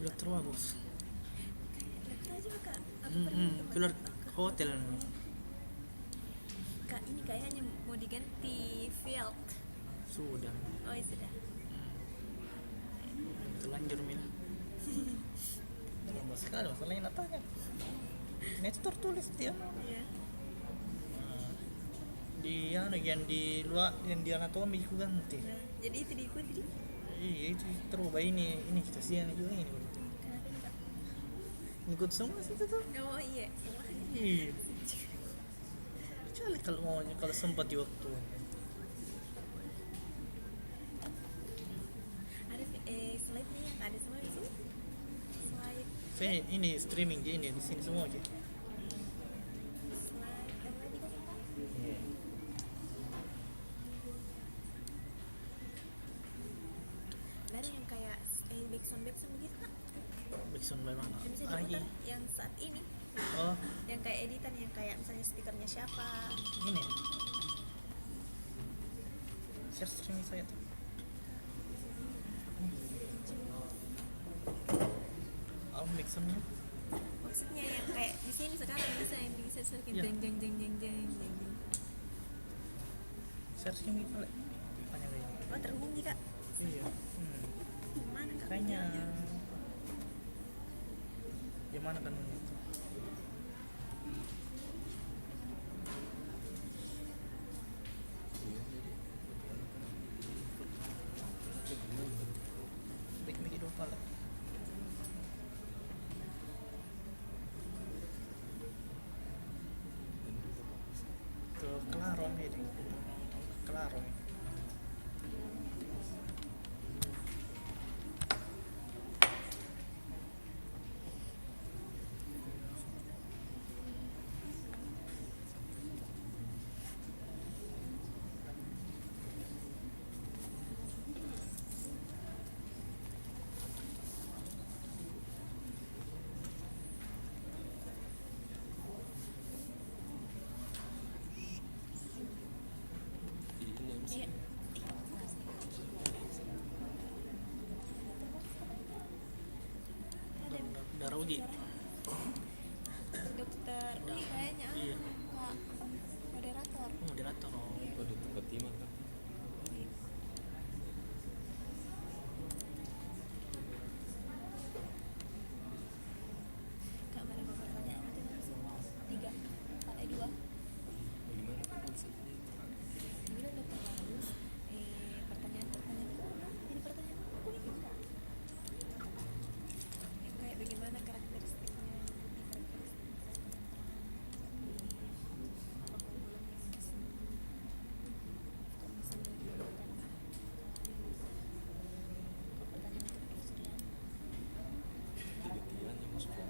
dokter bagus. Dokter aja kak, aku pernah ke Keluar ke hotel. Kak, ini kayaknya mau diganti field. Sudah. Oh ya sudah. Terlanjur Mila. Lama sekali masalahnya natanya. Nestor tulis dia. Iya. Dia yang di luar yang di anatomi aku ganti. Nah, jadi itu diikuti. Iya itu terubah ini kasihan juga ini. Kenapa nih kak? Ikut semua sih itu tuh. Oh iya, semuanya. Iya. Kecuali kalau sempat di waktu. Ada slide-nya yang ada semua di sini. Slide, Saya ini streaming ini di sini semua aja. slide yang tadi kak. Iya. Ada yang kayak backsound begitu kak. Backsound bagaimana? Yang bisa Ah, diputar iya. yang saat ini. Oh, Yang kayak editan yang kayak misalnya speakernya siapa. ini. Share streaming saya tuh. Oh, backsoundnya. Maksudnya yang kayak di sini sekarang bisa yang bisa sedikit Iya. jeng jeng jeng jeng jeng jeng jeng. Share streaming kali. Banyak kayak ini. Oh terhubung nih kak. Iya. Mana kak? Kayaknya gimana kan itu? Baik dua pala. Ke Claro ini. Claro. Iya. Ada Darah uji. dokter Uli kayaknya. Iya. Kak moderator. Moderator. Oh, di tempat timah kan? Kak mana mau pertanyaan itu nomor 3 2. Bagaimana kan konsepnya itu? Bilang dokter bagus. Pertanyaan ini pertanyaan aku ini kak. Yang kayak bagaimana karakteristiknya. Kedetiannya masuk ke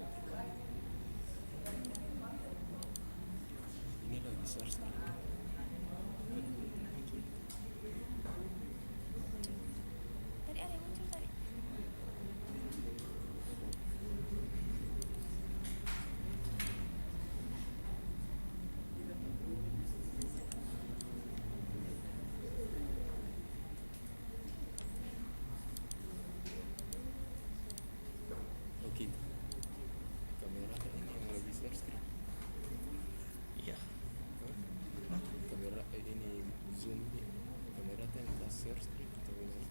ini lagi search nih. Tadi ada yang muncul tadi. Oke. Kamera ini yang lagi search nih. Iya. Hah? Kamera ini zoom ini. Kamera tuh yang pas search nih atau gimana?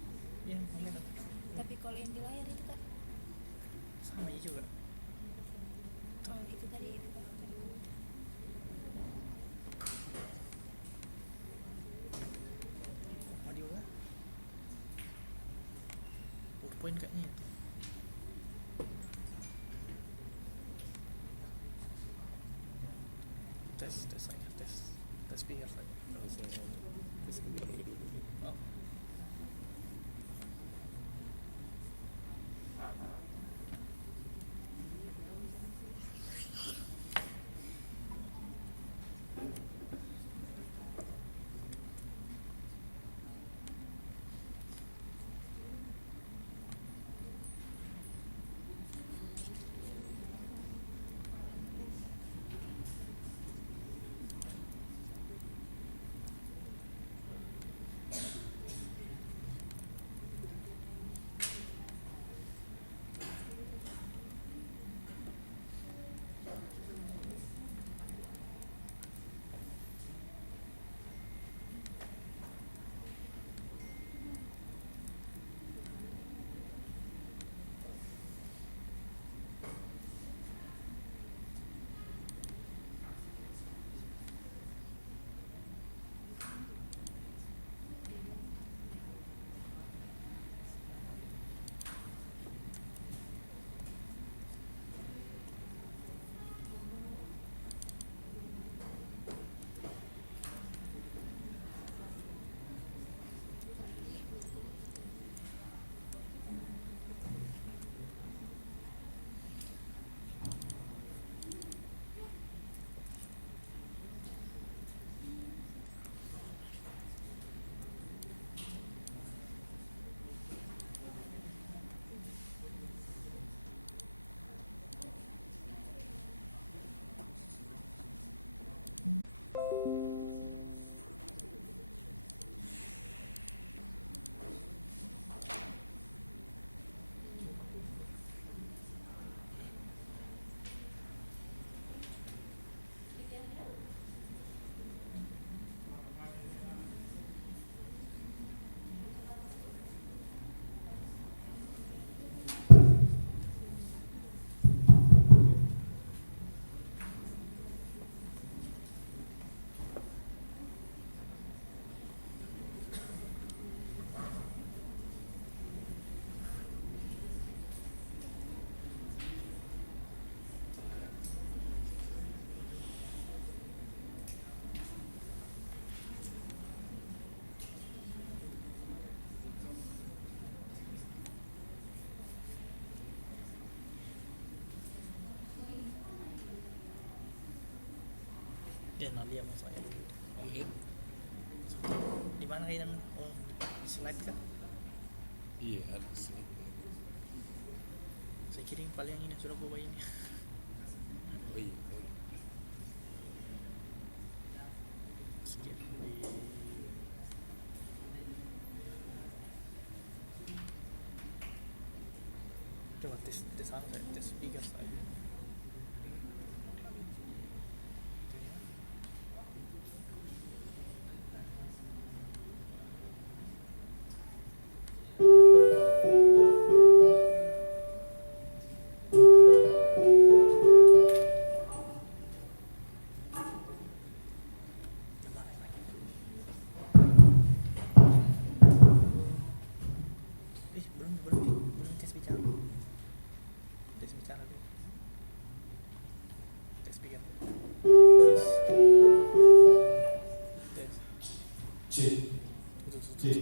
Iya, kamera. Tapi kalau yang di layar itu kak. Sama juga. Oh itu tadi itu kak. Audio kan? PowerPoint kayaknya itu. Tes saja, tes speaker saja. Kalau saya tes kamera dulu. Oh. Ya Nadia mau saya dulu. Oh, iya. Di mana kainan? Oh, di slide kan? Iya, ada slide. Saya kirim paling yang ini sudah bawa ini. Oh iya, boleh. Sedikit di coba tes sana saya tes speaker saya. Belum tes bicara. Tes bicara dulu. Tes speaker. Yes. Tes. Tutup. Oke.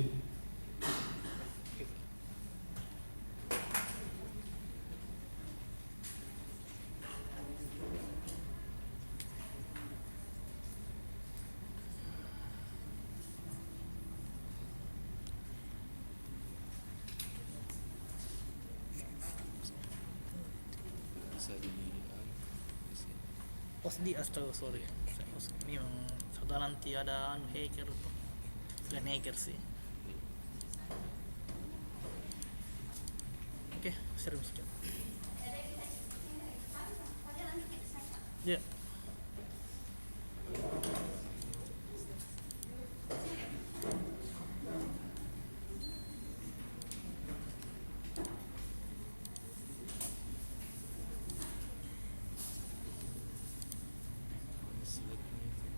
Bisa di bisa. Post di astaga sorry. Saya post ini yang sudah nanti ada hacker tuh. Bukan hacker sih. Oke, serius coba. Ya. Slide-nya itu.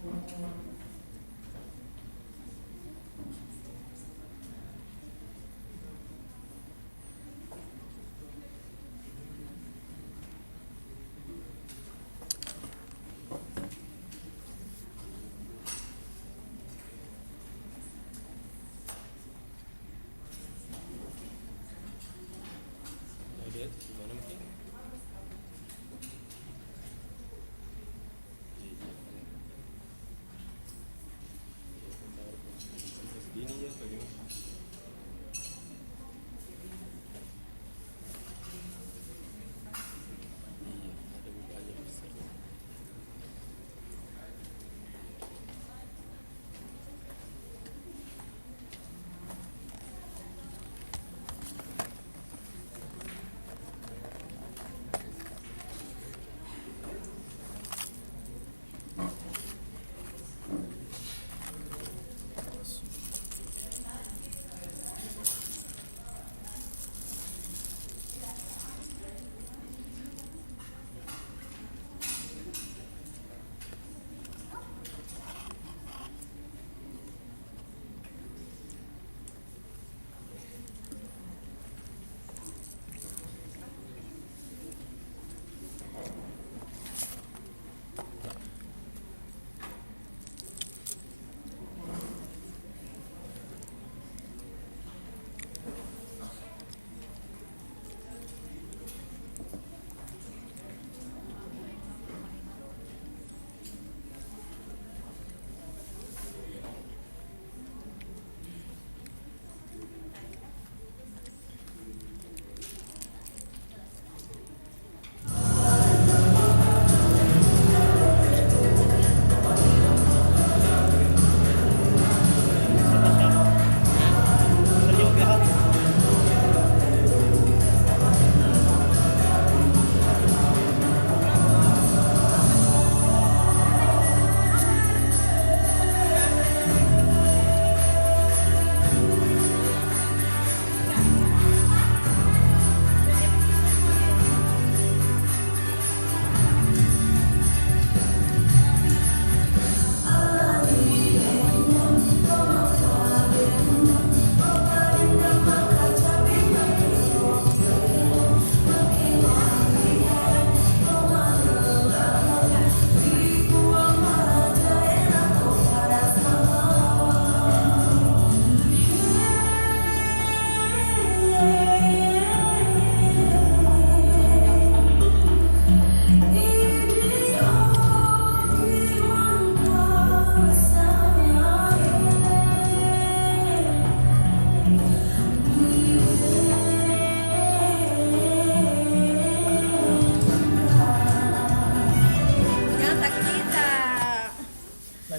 Nah, dia gimana mungkin? Ini ya bagaimana? Iya, ada banyak besar.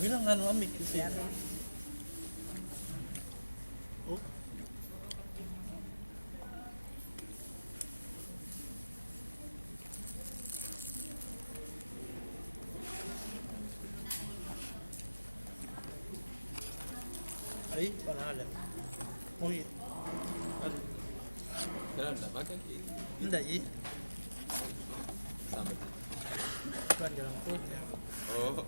bilang kan ambil di sini. Oh. Ay, pangalan. Uy. Dalam dah pakai Hindi, eh. sama. Bukan dalam perut ya. Oh.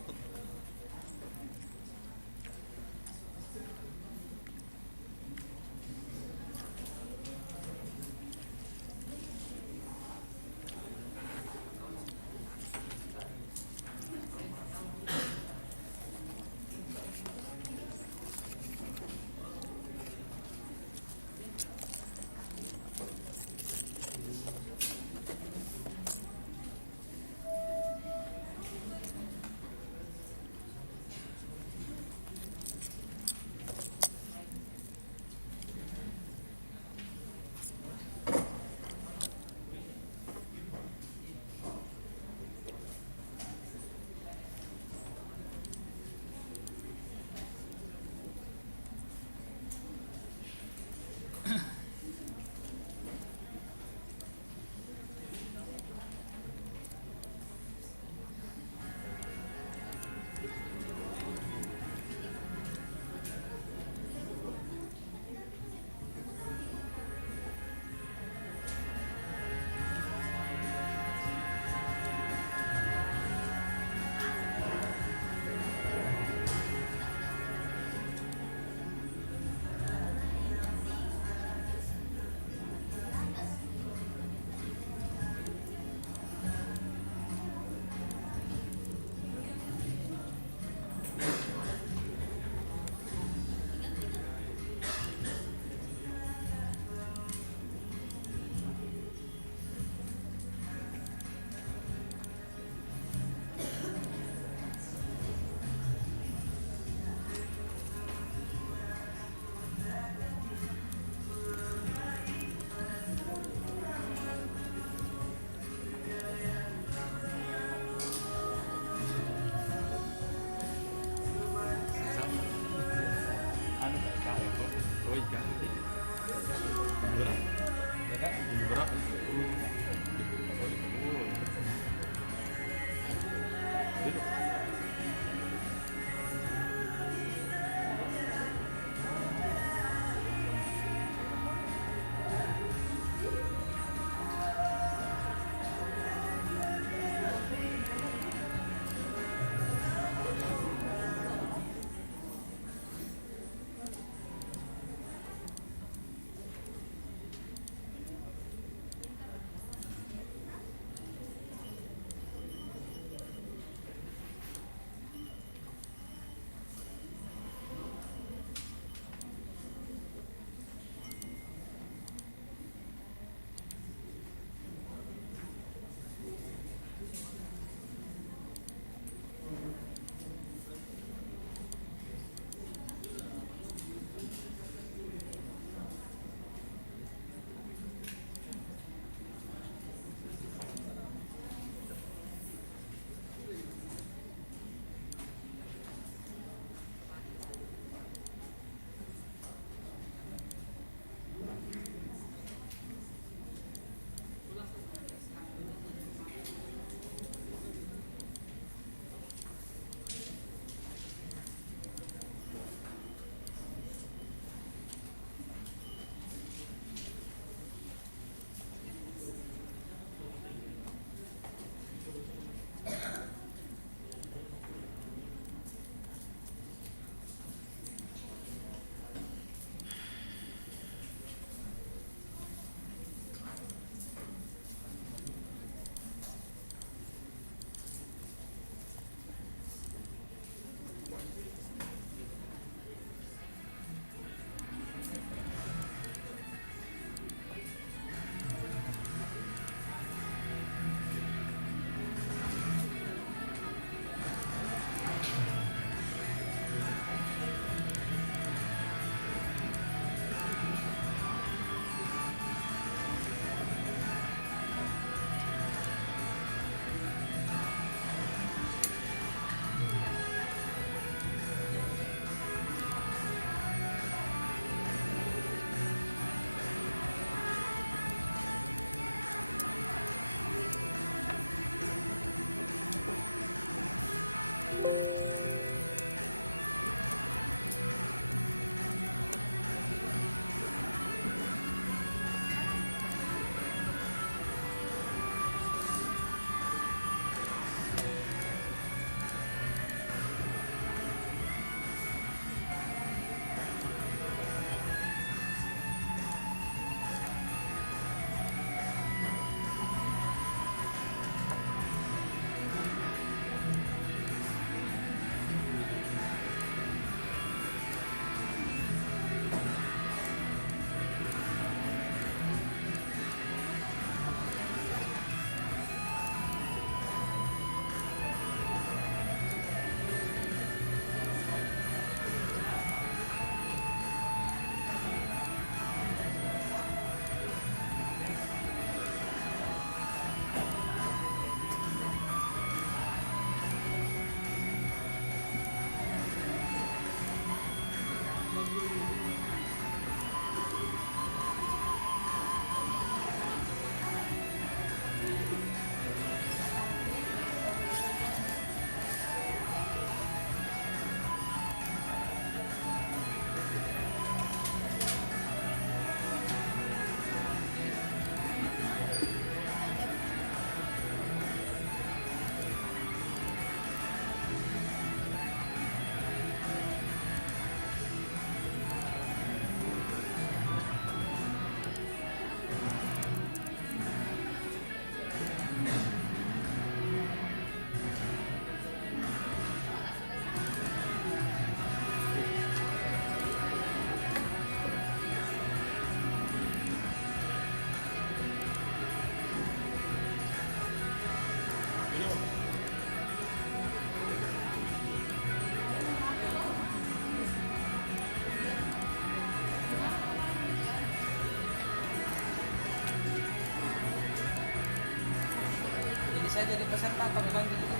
jadi peserta atau dibantu juga?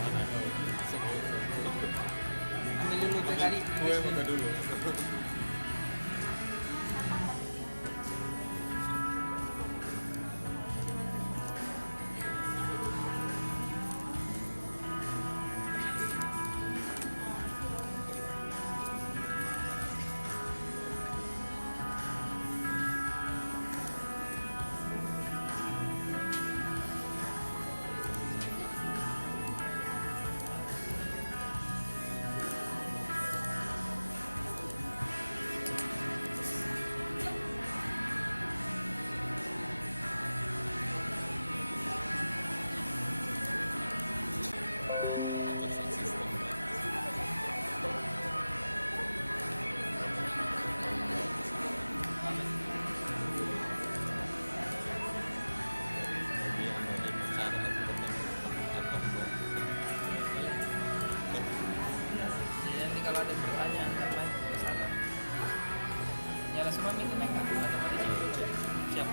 Mana kau? Semua. Ambil dulu tuh tadi. Gue buka dulu. Jadi nanti kalau ada pertanyaan terbaik ke sana. Nyala semua minggu mereka atau pada Siap.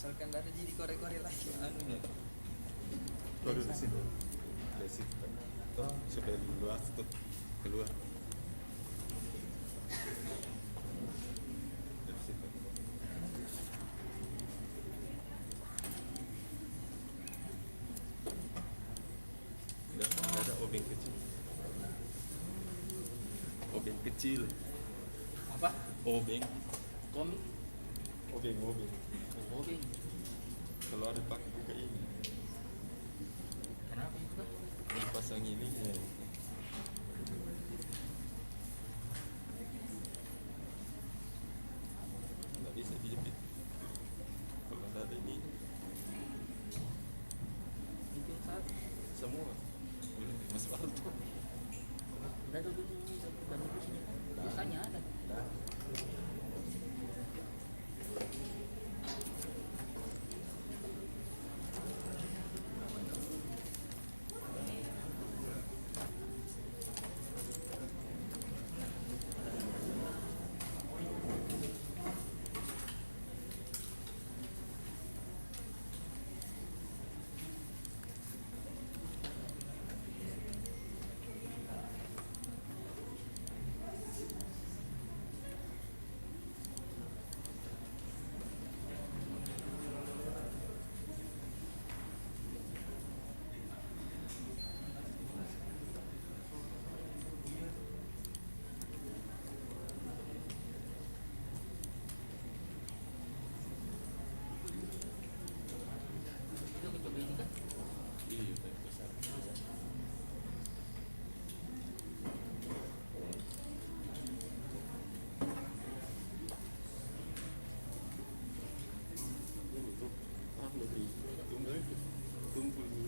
asalkan dari jadi korek-korek lagi anu ya. Baru di situ. Dari situ. Tuh, supaya luas tuh keluar. Dari situ. Ada obeng kecil. Obeng kecil. Apa? Obeng. Komik. Obeng. Oh, Bing. Kalau ada pakai buka ini. Kenapa itu? Pasang ini ya. Nggak bisa dijepit. Kalau ada ini Itu saat semua. Mas Waldo. udah tuh dan di sini kan biasanya ada. Itu coba ini kan. Iya, besar. Ini tuh lebih tumpul ini.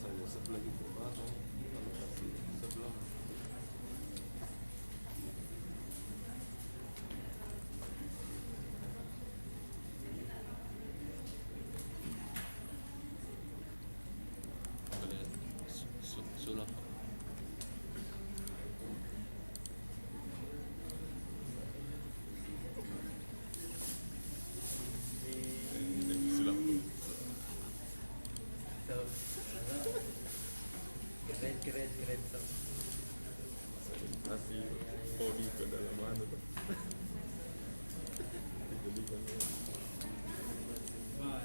Saya sebelah gitu pasang, kalau kasih sebelah. Boleh sulap. Sulap. Keren tuh. Masih hobi ke dalam mana tuh. Jadi kan Wah,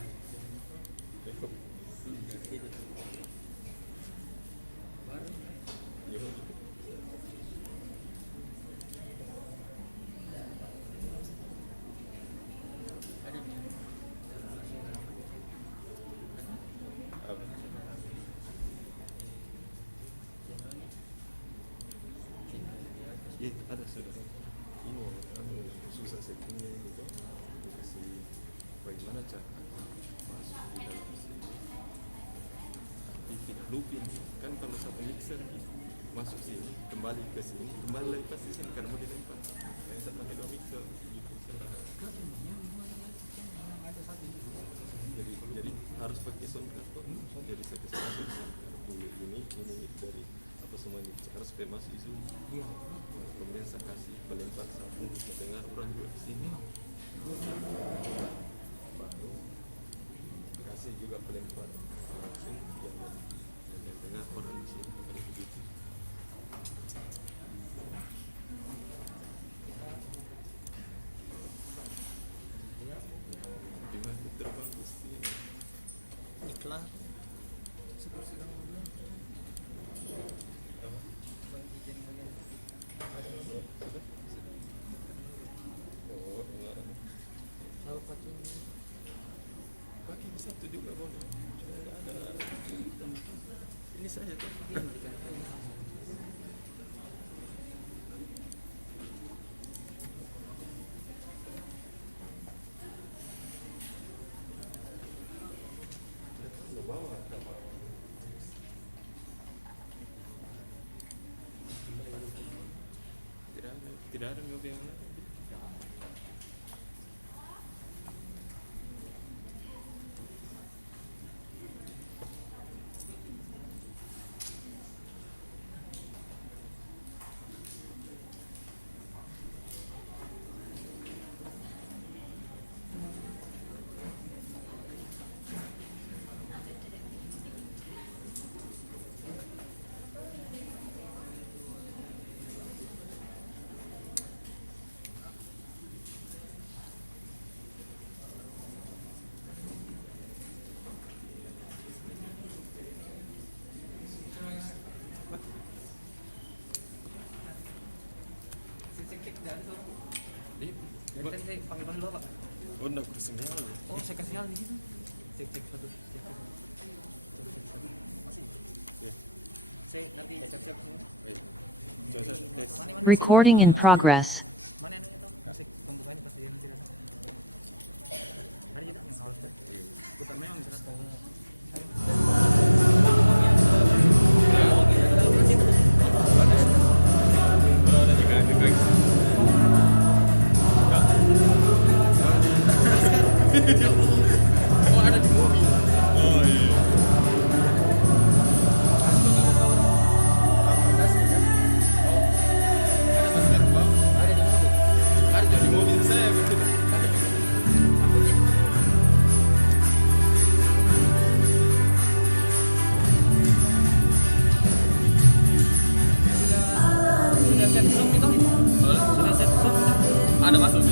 tengok. itu baru Yo. ada nih. Apa? Iya, ada sudah. Ini susah settingnya ini tuh. Kasih bagaimana cara masuk di dalam sini. Bikin looping kan kalau satu mixer masuk sini, kembali ke sini, kembali lagi pasti sini karena mau dilempar. Yang satu pakai dua mixer gitu. Jadi harus pakai sound card. Jadi satu ini dari apa semua ini harus supaya masuk isu. Kemudian saya kasih pelempar satu dengar orang juga di sini. Baru kasih juga pelempar langsung yang dengar orang di sini bukan begitu. Gimana terbagus sih? Iklan Seperti sedang bilang. Bang Ijen kalian. Oh, enggak. Tahu pakai ini. Pakai satu juga boleh. Cuma enggak ada. Ini saja tuh. Ini kan. Bawa tidak ada mobil yang lain. Dari tadi saya panggil Bapak. Oh, enggak sinyal. Oh, saya kasih sinyal di situ. Cek satu. Masih. Ya. Saya nanti siap-siap sini. Baik. Coba tes. Recording in progress. Mana yang itu? Kasih pembukaannya pas dia nanti datang. Ada juga yang harus putar memang bisa tahu. Oh, ada di mobil. Oh iya. Ada masker, Bang? Ada di mana, Bu? Ada di mobil saya betul. Sudah set zoom itu? Sudah set zoom. Ada masuk.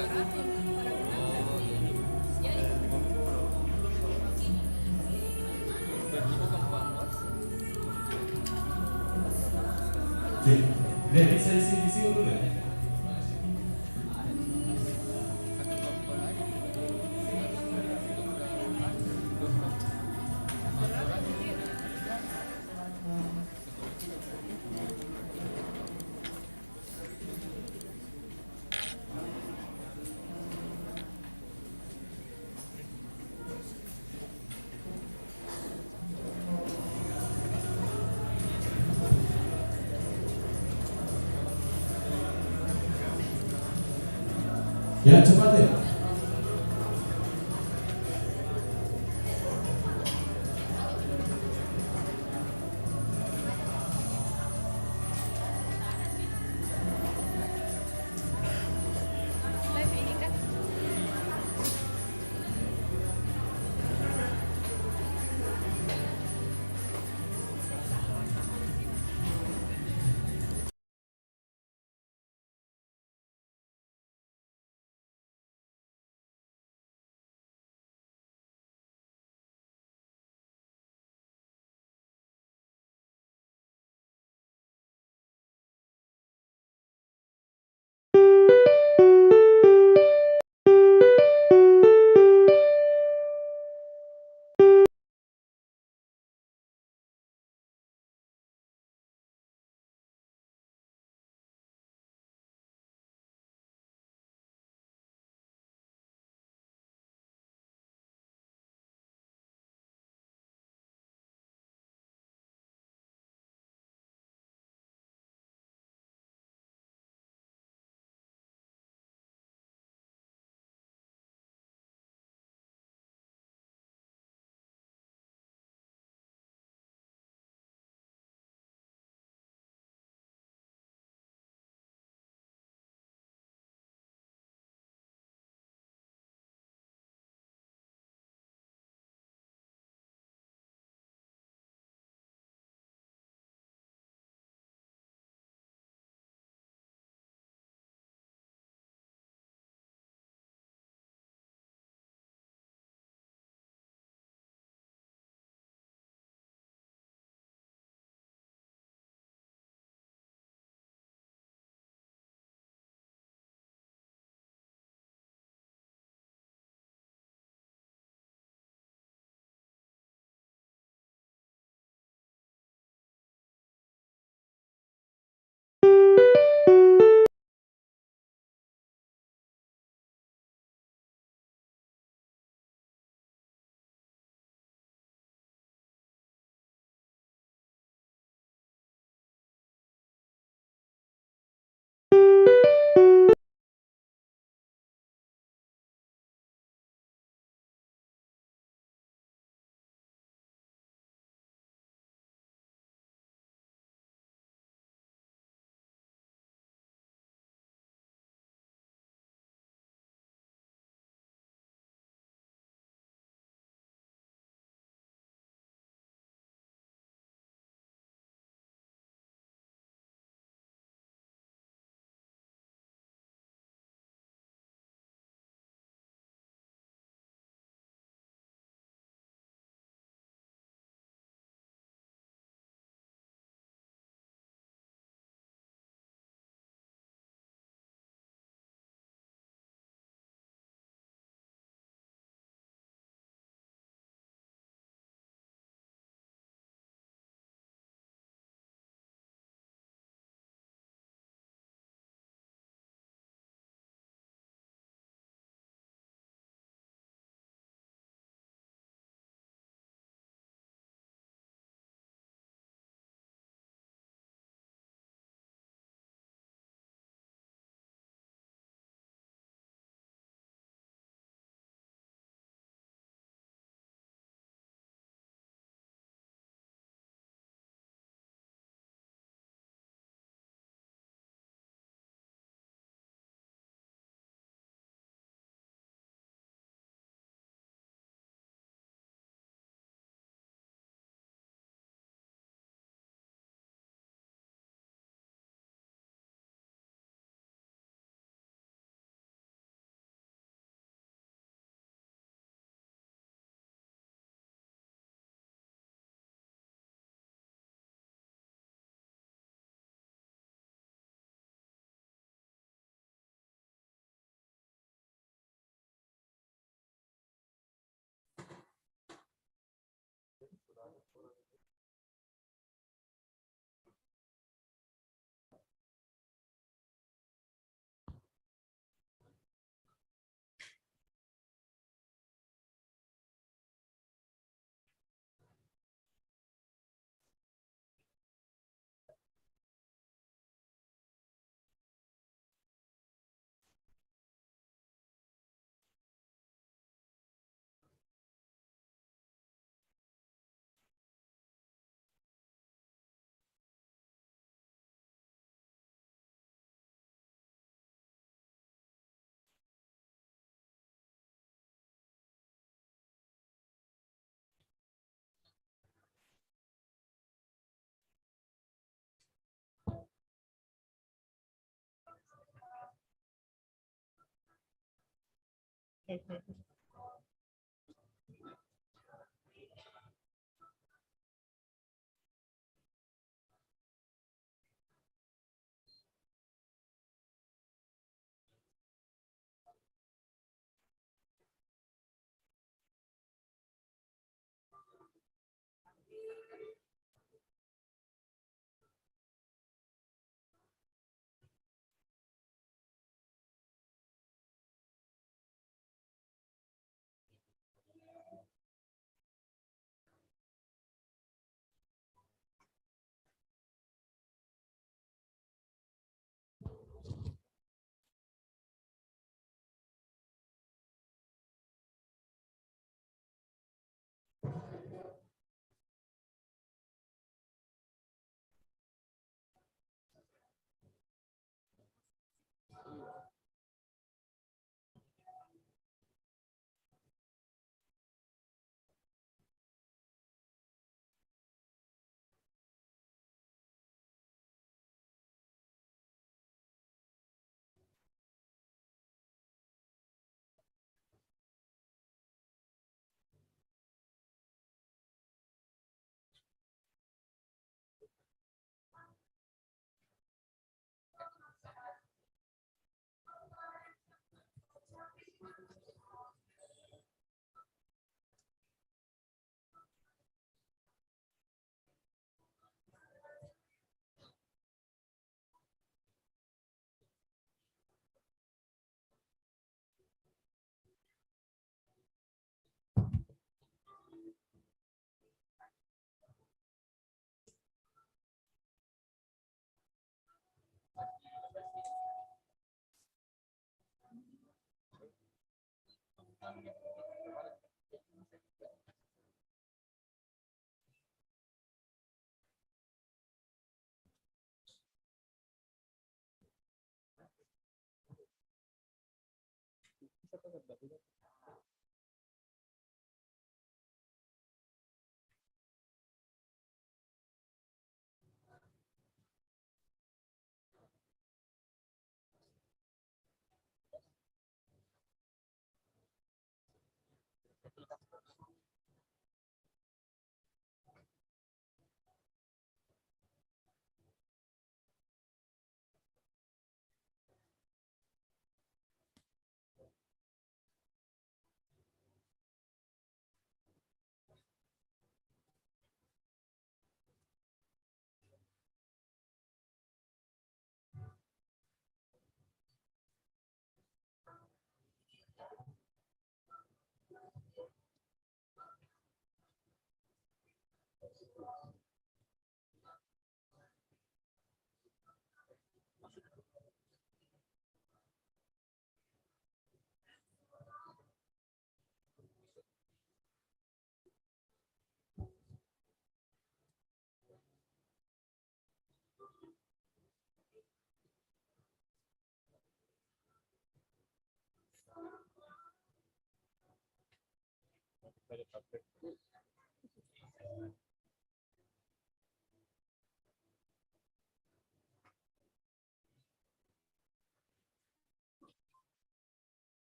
orang ya Oke, dari saya di sini dulu ya. Ya cepat ya.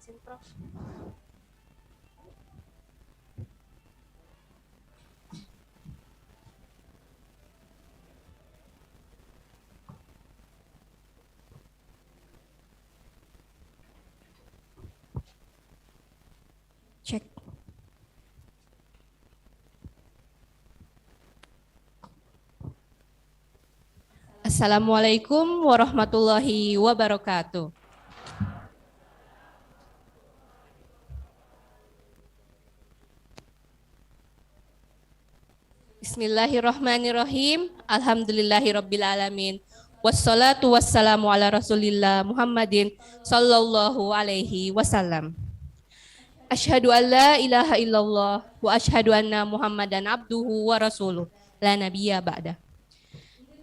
Izin, Prof. Cek. Assalamualaikum warahmatullahi wabarakatuh. Bismillahirrahmanirrahim. Alhamdulillahirrabbilalamin. Wassalatu wassalamu ala rasulillah Muhammadin sallallahu alaihi wasallam. Asyhadu an la ilaha illallah wa asyhadu anna Muhammadan abduhu wa rasuluh. La nabiyya ba'da.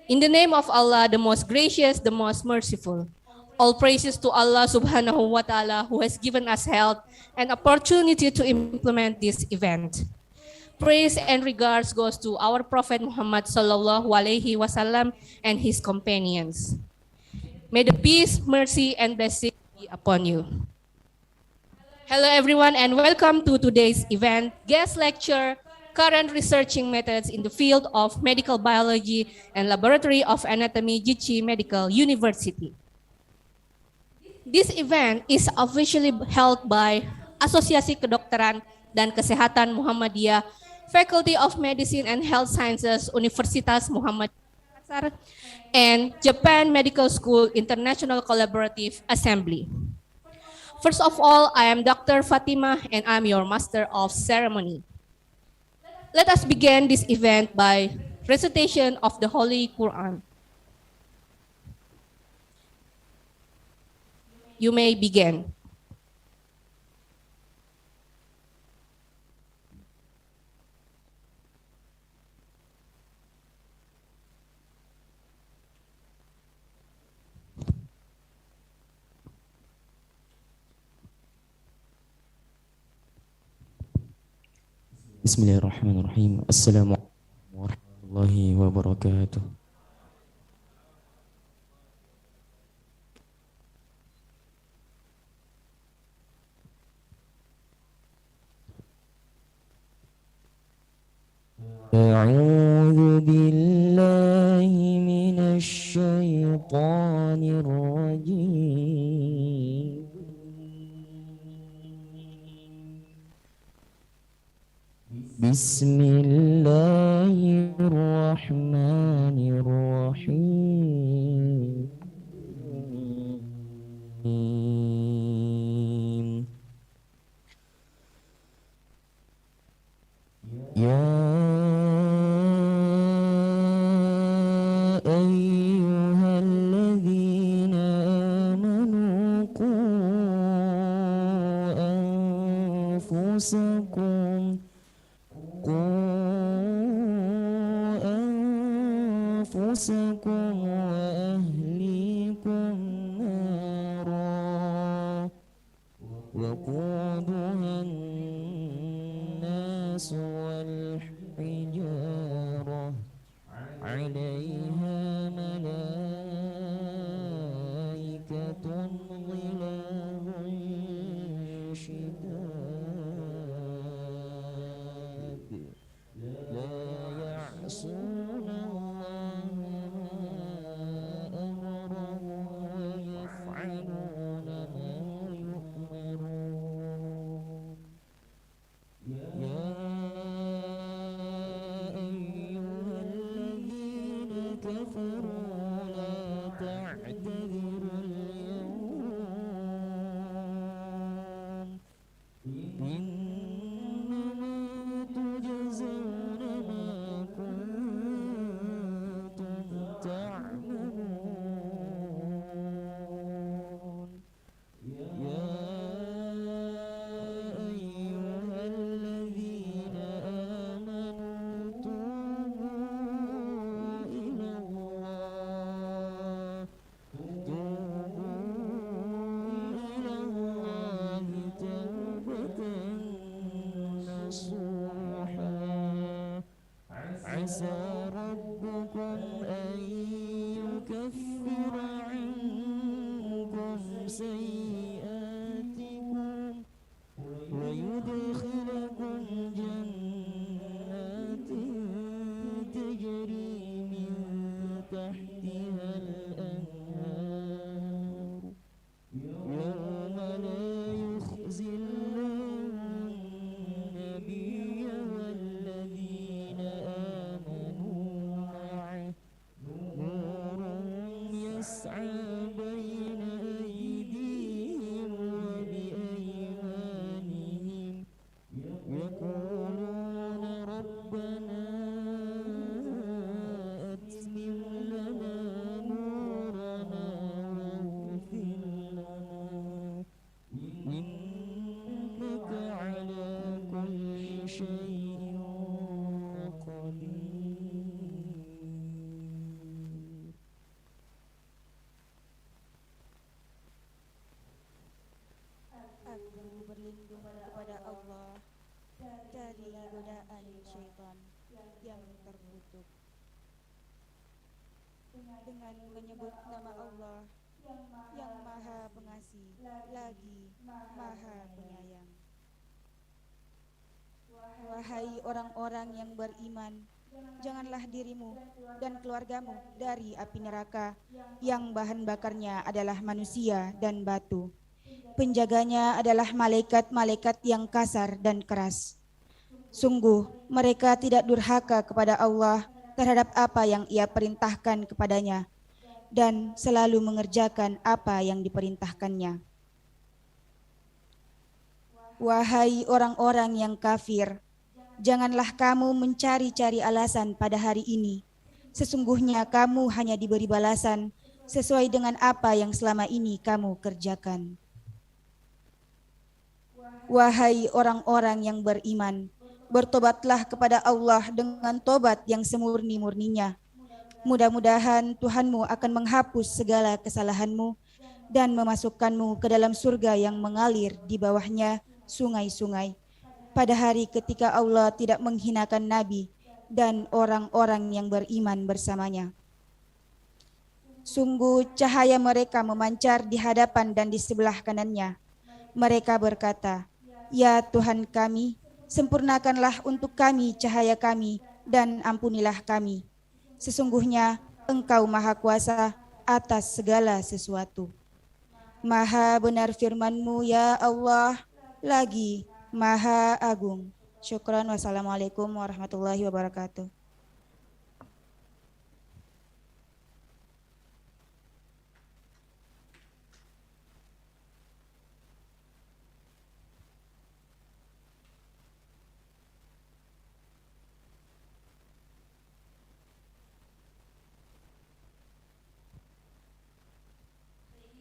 In the name of Allah, the most gracious, the most merciful. All praises to Allah subhanahu wa ta'ala who has given us health and opportunity to implement this event. Praise and regards goes to our Prophet Muhammad sallallahu alaihi wasallam and his companions. May the peace, mercy, and blessing be upon you. Hello everyone and welcome to today's event, guest lecture, current researching methods in the field of medical biology and laboratory of anatomy, JICI Medical University. This event is officially held by Asosiasi Kedokteran dan Kesehatan Muhammadiyah, Faculty of Medicine and Health Sciences, Universitas Muhammadiyah, and Japan Medical School International Collaborative Assembly. First of all, I am Dr. Fatima and I'm your Master of Ceremony. Let us begin this event by recitation of the Holy Quran. You may begin. Bismillahirrahmanirrahim. Assalamualaikum warahmatullahi wabarakatuh. أعوذ بالله من الشيطان الرجيم. بسم الله الرحمن الرحيم. يا أيها الذين آمنوا قوا أنفسكم وأهليكم نارا وقودها الناس والحجارة عليها ملائكة غلاظ شداد لا يعصون الله ما أمرهم ويفعلون ما يؤمرون. يا أيها الذين كفروا لا تعتذروا اليوم إنما تجزون ما كنتم تعملون. يا أيها الذين آمنوا توبوا إلى الله توبة نصوحا عسى ربكم أن يكفر عنكم سيئاتكم ويدخلكم جنات تجري من تحتها الأنهار يوم لا يخزي الله النبي والذين آمنوا معه نورهم يسعى بين أيديهم وبأيمانهم يقولون ربنا أتمم لنا نورنا واغفر لنا إنك على كل شيء قدير. Aku berlindung kepada Allah dari godaan syaitan yang terkutuk dengan menyebut nama Allah yang Maha Pengasih lagi Maha Penyayang. Wahai orang-orang yang beriman, janganlah dirimu dan keluargamu dari api neraka yang bahan bakarnya adalah manusia dan batu. Penjaganya adalah malaikat-malaikat yang kasar dan keras. Sungguh mereka tidak durhaka kepada Allah terhadap apa yang Ia perintahkan kepadanya dan selalu mengerjakan apa yang diperintahkannya. Wahai orang-orang yang kafir, janganlah kamu mencari-cari alasan pada hari ini. Sesungguhnya kamu hanya diberi balasan sesuai dengan apa yang selama ini kamu kerjakan. Wahai orang-orang yang beriman, bertobatlah kepada Allah dengan tobat yang semurni-murninya. Mudah-mudahan Tuhanmu akan menghapus segala kesalahanmu dan memasukkanmu ke dalam surga yang mengalir di bawahnya sungai-sungai. pada hari ketika Allah tidak menghinakan Nabi dan orang-orang yang beriman bersamanya. Sungguh cahaya mereka memancar di hadapan dan di sebelah kanannya. Mereka berkata, "Ya Tuhan kami, sempurnakanlah untuk kami cahaya kami dan ampunilah kami. Sesungguhnya Engkau Maha Kuasa atas segala sesuatu. Maha benar firman-Mu ya Allah, lagi Maha Agung." Syukran. Wassalamualaikum warahmatullahi wabarakatuh.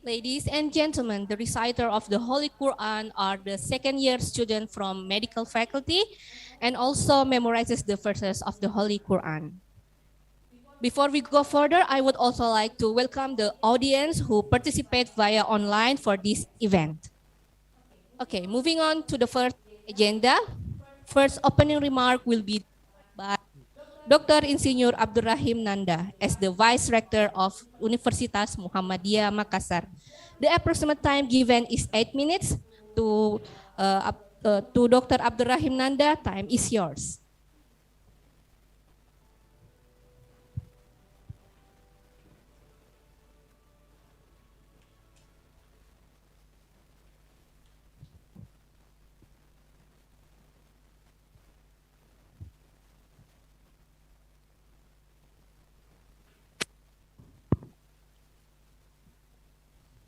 Ladies and gentlemen, the reciter of the Holy Quran are the second-year student from medical faculty and also memorizes the verses of the Holy Quran. Before we go further, I would also like to welcome the audience who participate via online for this event. Okay, moving on to the first agenda. First opening remark will be by Dr. Insinyur Abdurrahim Nanda as the Vice Rector of Universitas Muhammadiyah Makassar. The approximate time given is 8 minutes. To Dr. Abdurrahim Nanda, time is yours.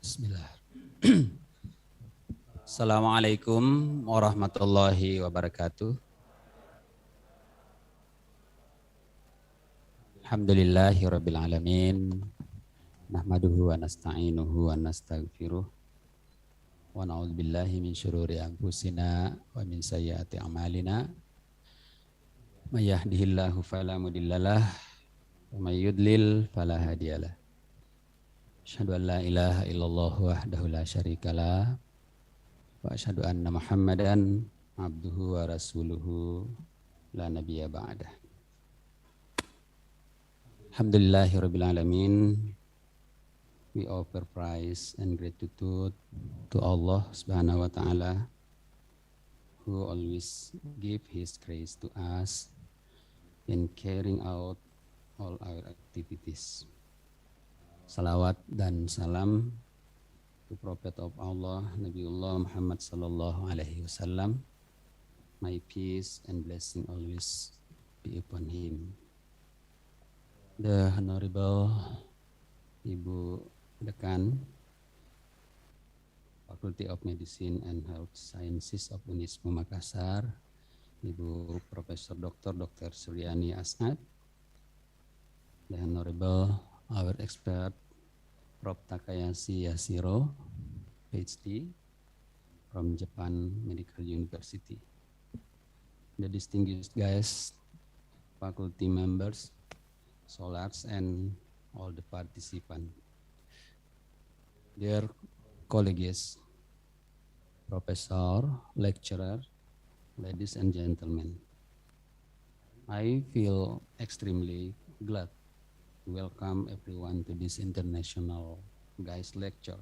Bismillah. Assalamualaikum warahmatullahi wabarakatuh. Alhamdulillahi rabbil alamin. Nahmaduhu wa nasta'inuhu wa nastaghfiruh. Wa na'udzu billahi min syururi anfusina wa min sayyiati a'malina. May yahdihillahu fala mudhillalah wa may yudlil fala hadiyalah. Asyhadu an la ilaha illallah wahdahu la syarikalah wa asyhadu anna Muhammadan abduhu wa rasuluhu la nabiyya ba'dah. Alhamdulillahirabbil alamin. We offer praise and gratitude to Allah Subhanahu wa taala who always give his grace to us in carrying out all our activities. Salawat dan salam to Prophet of Allah, Nabiullah Muhammad sallallahu alaihi wasallam. May peace and blessing always be upon him. The Honorable Ibu Dekan, Faculty of Medicine and Health Sciences of UNISMUH Makassar, Ibu Profesor Dr. Suryani As'ad, the Honorable our expert, Prof. Takayashi Yashiro, PhD, from Japan Medical University. The distinguished guests, faculty members, scholars, and all the participants. Dear colleagues, professor, lecturer, ladies and gentlemen, I feel extremely glad welcome everyone to this international guest lecture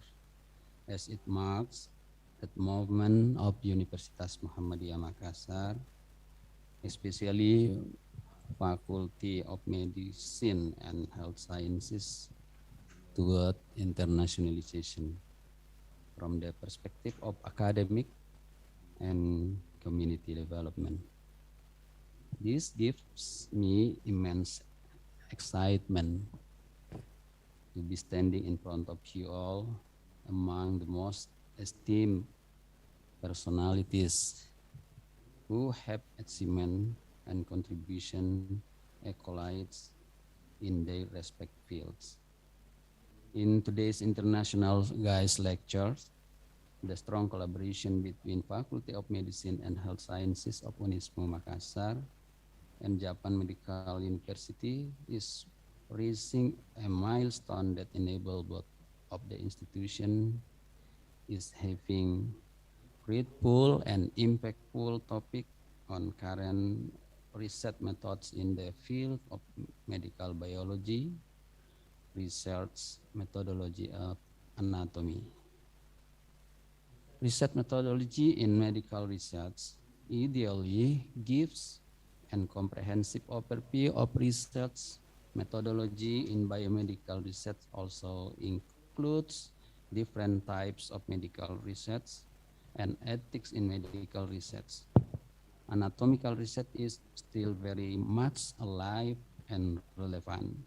as it marks that movement of Universitas Muhammadiyah Makassar, especially Faculty of Medicine and Health Sciences, toward internationalization from the perspective of academic and community development. This gives me immense excitement to be standing in front of you all among the most esteemed personalities who have achievement and contribution accolades in their respective fields. In today's international guest lectures, the strong collaboration between Faculty of Medicine and Health Sciences of UNISMUH Makassar and Japan Medical University is reaching a milestone that enable both of the institution is having grateful and impactful topic on current research methods in the field of medical biology, research methodology of anatomy. Research methodology in medical research ideally gives a comprehensive overview of research. Methodology in biomedical research also includes different types of medical research and ethics in medical research. Anatomical research is still very much alive and relevant.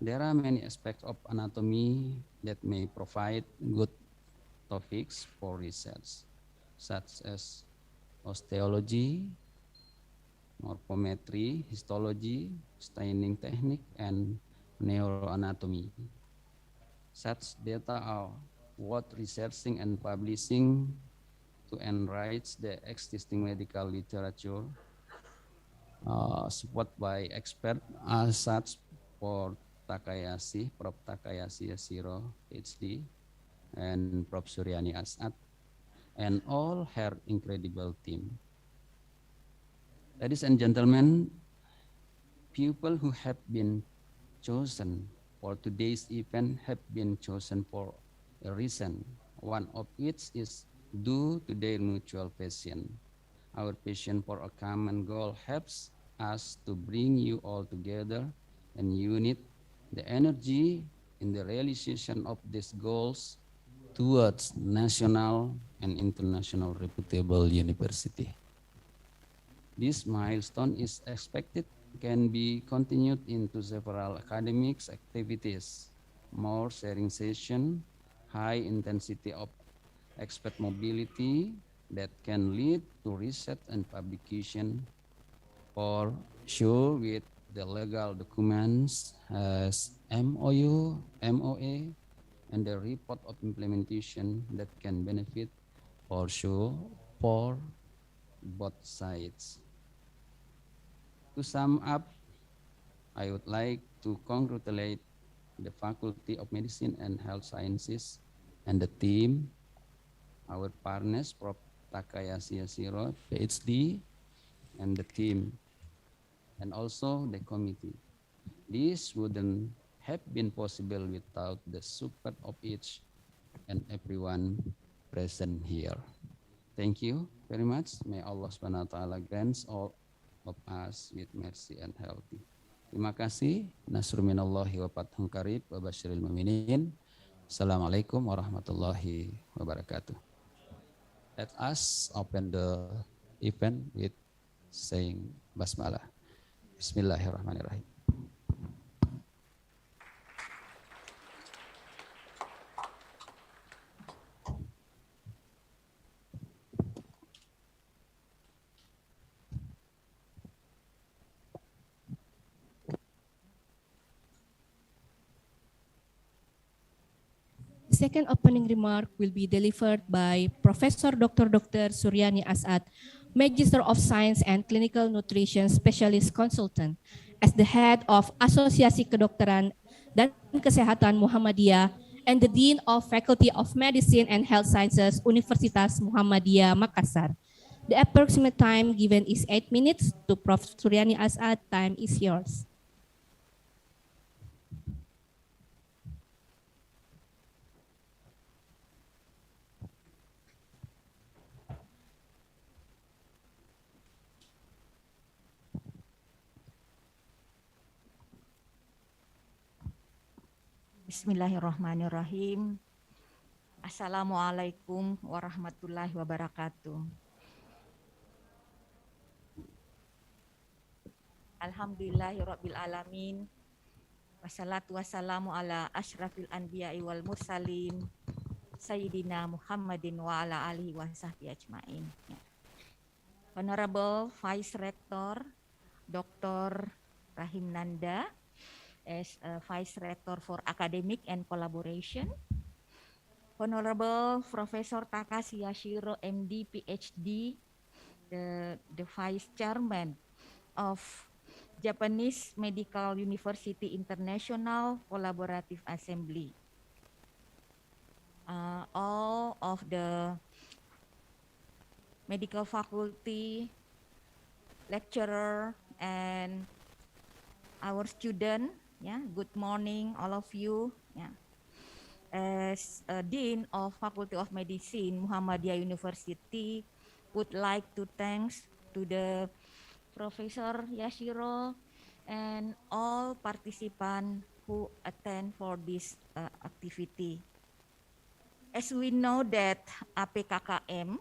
There are many aspects of anatomy that may provide good topics for research, such as osteology, morphometry, histology, staining technique, and neuroanatomy. Such data are worth researching and publishing to enrich the existing medical literature, supported by experts as such for Prof. Takayashi Yashiro, PhD, and Prof. Suryani Asad, and all her incredible team. Ladies and gentlemen, people who have been chosen for today's event have been chosen for a reason, one of which is due to their mutual passion. Our passion for a common goal helps us to bring you all together and unite the energy in the realization of these goals towards national and international reputable university. This milestone is expected can be continued into several academic activities, more sharing session, high intensity of expert mobility that can lead to research and publication. For sure, with the legal documents as MOU, MOA, and the report of implementation that can benefit for sure for both sides. To sum up, I would like to congratulate the Faculty of Medicine and Health Sciences and the team, our partners, Prof. Takayashi Yashiro, PhD, and the team, and also the committee. This wouldn't have been possible without the support of each and everyone present here. Thank you very much. May Allah Subhanahu wa Ta'ala grant all of us with mercy and healthy. Terima kasih. Nasrul minallahi wa fathun qarib wa basyiril mu'minin. Assalamualaikum warahmatullahi wabarakatuh. Let us open the event with saying basmalah. Bismillahirrahmanirrahim. The second opening remark will be delivered by Professor Dr. Suryani Asad, Magister of Science and Clinical Nutrition Specialist Consultant, as the head of Asosiasi Kedokteran dan Kesehatan Muhammadiyah and the Dean of Faculty of Medicine and Health Sciences Universitas Muhammadiyah Makassar. The approximate time given is 8 minutes. To Prof. Suryani Asad, time is yours. Bismillahirrahmanirrahim. Assalamualaikum warahmatullahi wabarakatuh. Alhamdulillahirabbil alamin. Wassalatu wassalamu ala asyrafil anbiya'i wal mursalin Sayyidina Muhammadin wa ala alihi wa sahbihi ajmain. Honorable Vice Rector Dr. Rahim Nanda as Vice Rector for Academic and Collaboration, Honorable Professor Takashi Yashiro, MD, PhD, the Vice Chairman of Japanese Medical University International Collaborative Assembly, all of the medical faculty lecturer, and our student. Yeah, good morning, all of you. Yeah. As Dean of Faculty of Medicine, Muhammadiyah University, would like to thanks to the Professor Yashiro and all participants who attend for this activity. As we know that APKKM,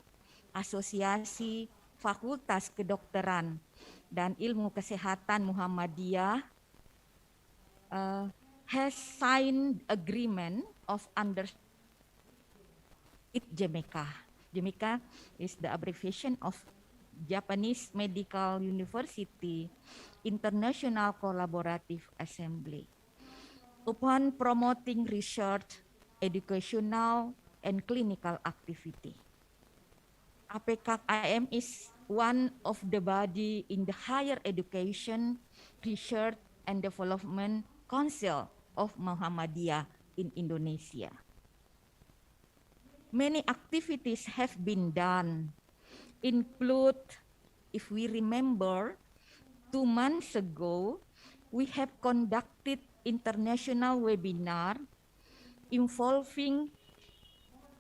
Asosiasi Fakultas Kedokteran dan Ilmu Kesehatan Muhammadiyah, has signed agreement of understanding with JMECA. JMECA is the abbreviation of Japanese Medical University International Collaborative Assembly. Upon promoting research, educational, and clinical activity. APKIM is one of the body in the Higher Education, Research, and Development Council of Muhammadiyah in Indonesia. Many activities have been done, include, if we remember, 2 months ago, we have conducted international webinar involving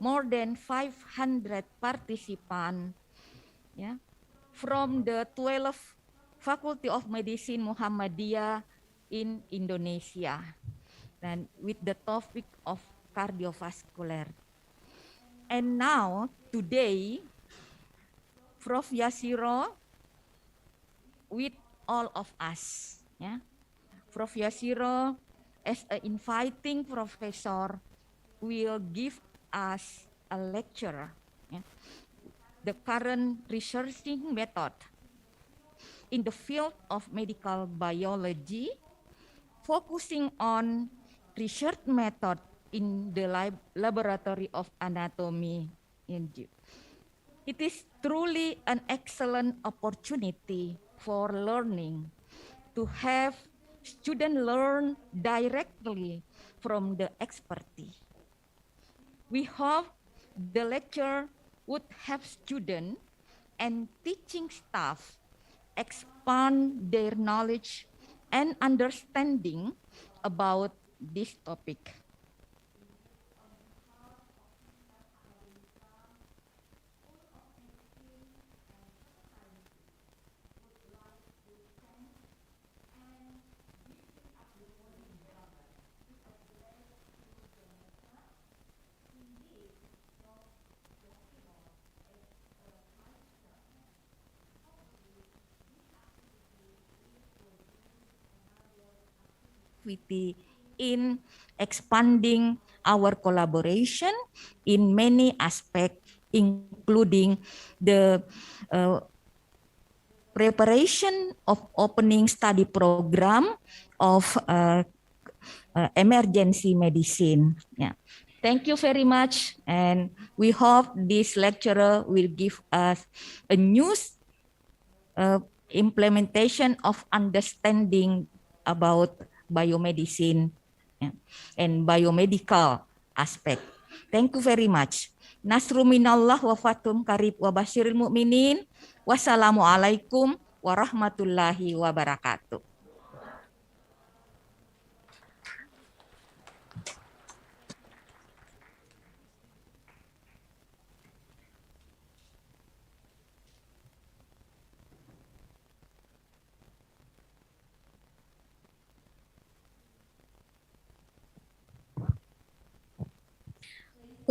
more than 500 participants, yeah, from the 12 Faculty of Medicine Muhammadiyah in Indonesia, and with the topic of cardiovascular. And now, today, Prof. Yashiro with all of us. Yeah? Prof. Yashiro, as an inviting professor, will give us a lecture. Yeah? The current researching method in the field of medical biology, focusing on research method in the laboratory of anatomy. It is truly an excellent opportunity for learning, to have students learn directly from the expertise. We hope the lecture would have students and teaching staff expand their knowledge and understanding about this topic. In expanding our collaboration in many aspects, including the preparation of opening study program of emergency medicine. Yeah. Thank you very much, and we hope this lecturer will give us a new implementation of understanding about biomedicine, yeah, and biomedical aspect. Thank you very much. Nasru minallah wa fatum karib wa basyiril mu'minin. Wassalamualaikum warahmatullahi wabarakatuh.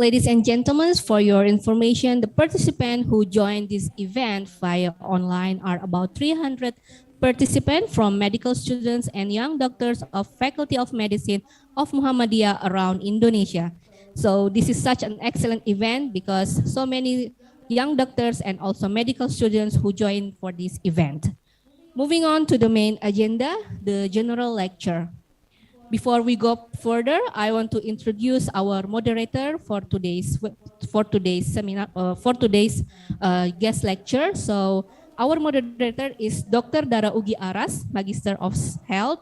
Ladies and gentlemen, for your information, the participants who joined this event via online are about 300 participants from medical students and young doctors of Faculty of Medicine of Muhammadiyah around Indonesia. So this is such an excellent event because so many young doctors and also medical students who joined for this event. Moving on to the main agenda, the general lecture. Before we go further, I want to introduce our moderator for today's seminar, guest lecture. So our moderator is Dr. Dara Ugi Aras, Magister of Health,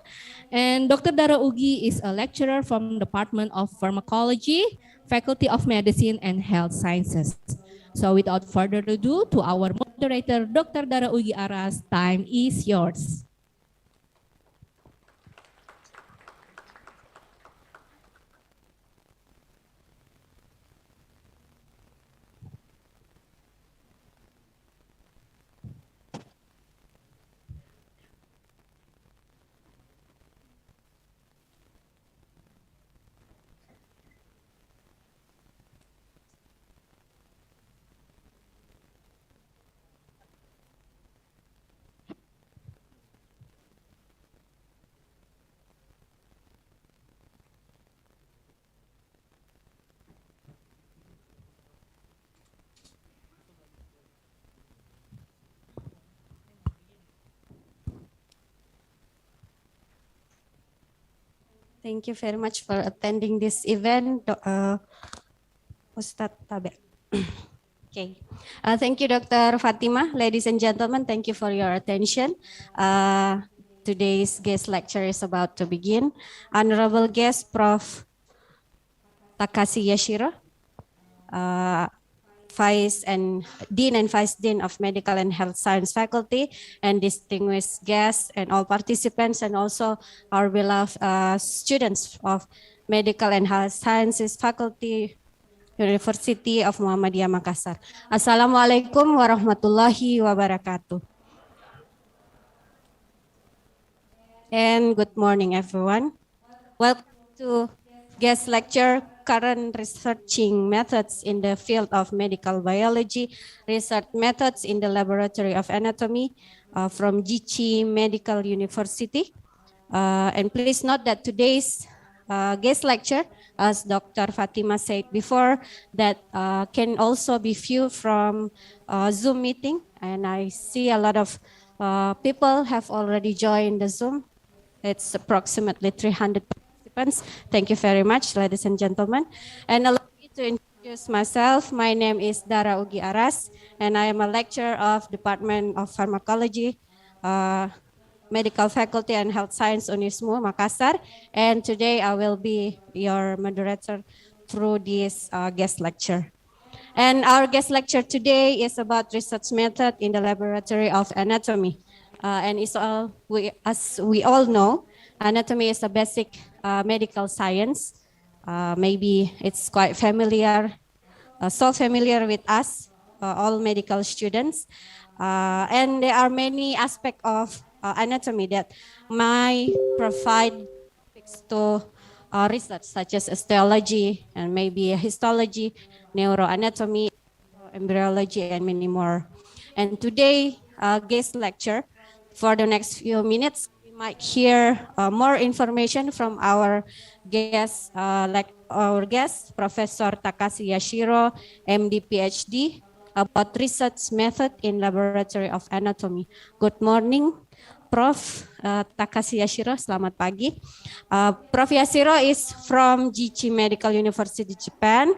and Dr. Dara Ugi is a lecturer from Department of Pharmacology, Faculty of Medicine and Health Sciences. So without further ado, to our moderator. Moderator Dr. Dara Ugi Aras, time is yours. Thank you very much for attending this event, Ustadz Tabe. Okay. Thank you, Dr. Fatima. Ladies and gentlemen, thank you for your attention. Today's guest lecture is about to begin. Honorable guest, Prof. Takashi Yashiro, Dean and Vice Dean of Medical and Health Science Faculty, and distinguished guests and all participants, and also our beloved students of Medical and Health Sciences Faculty, University of Muhammadiyah Makassar. Assalamualaikum warahmatullahi wabarakatuh. And good morning, everyone. Welcome to guest lecture, Current Researching Methods in the Field of Medical Biology, Research Methods in the Laboratory of Anatomy from GC Medical University. And please note that today's guest lecture, as Dr. Fatima said before, that can also be viewed from Zoom meeting. And I see a lot of people have already joined the Zoom. It's approximately 300 participants. Thank you very much, ladies and gentlemen. And allow me to introduce myself. My name is Dara Ugi Aras, and I am a lecturer of Department of Pharmacology, Medical Faculty and Health Science UNISMUH, Makassar. And today I will be your moderator through this guest lecture. And our guest lecture today is about research method in the Laboratory of Anatomy. And as we all know, anatomy is a basic medical science. Maybe it's quite familiar, so familiar with us, all medical students. And there are many aspects of anatomy that might provide topics to research, such as osteology and maybe histology, neuroanatomy, embryology, and many more. And today, guest lecture, for the next few minutes, we might hear more information from our guest, Professor Takashi Yashiro, MD, PhD, about research method in Laboratory of Anatomy. Good morning, Prof. Takashi Yashiro. Selamat pagi. Prof. Yashiro is from GC Medical University, Japan.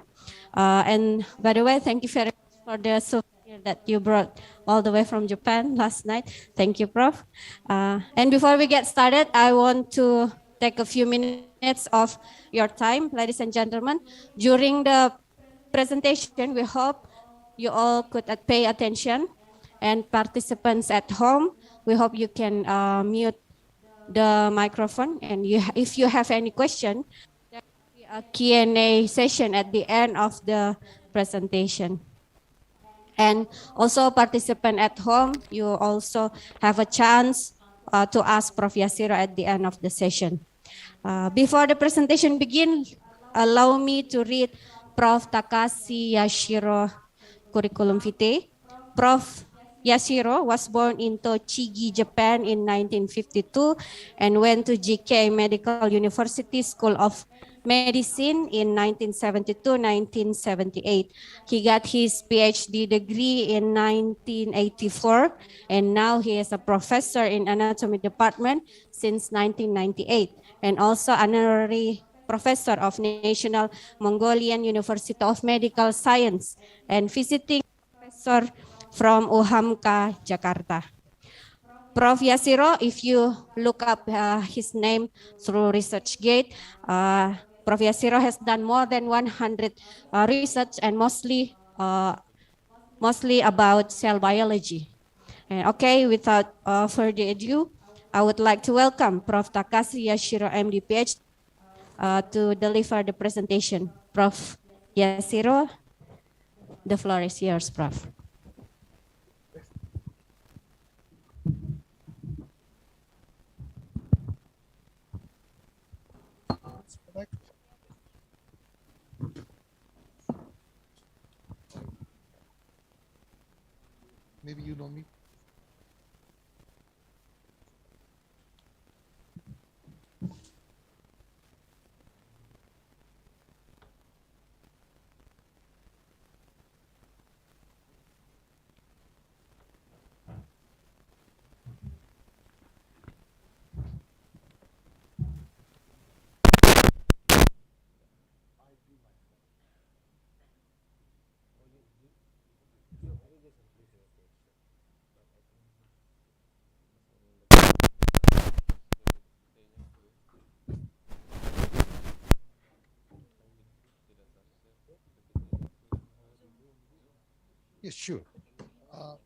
And by the way, thank you very much for the souvenir that you brought all the way from Japan last night. Thank you, Prof. And before we get started, I want to take a few minutes of your time, ladies and gentlemen. During the presentation, we hope you all could pay attention, and participants at home, we hope you can mute the microphone. And if you have any question, there will be a Q&A session at the end of the presentation. And also participant at home, you also have a chance to ask Prof. Yashiro at the end of the session. Before the presentation begins, allow me to read Prof. Takashi Yashiro curriculum vitae. Prof. Yashiro was born in Tochigi, Japan in 1952 and went to GK Medical University School of Medicine in 1972-1978. He got his PhD degree in 1984, and now he is a professor in anatomy department since 1998, and also honorary professor of National Mongolian University of Medical Science and visiting professor from UHAMKA, Jakarta. Prof. Yashiro, if you look up his name through ResearchGate, Prof. Yashiro has done more than 100 research, and mostly mostly about cell biology. And okay, without further ado, I would like to welcome Prof. Takashi Yashiro, MD, PhD, to deliver the presentation. Prof. Yashiro, the floor is yours, Prof. Maybe you know me. Yes, sure.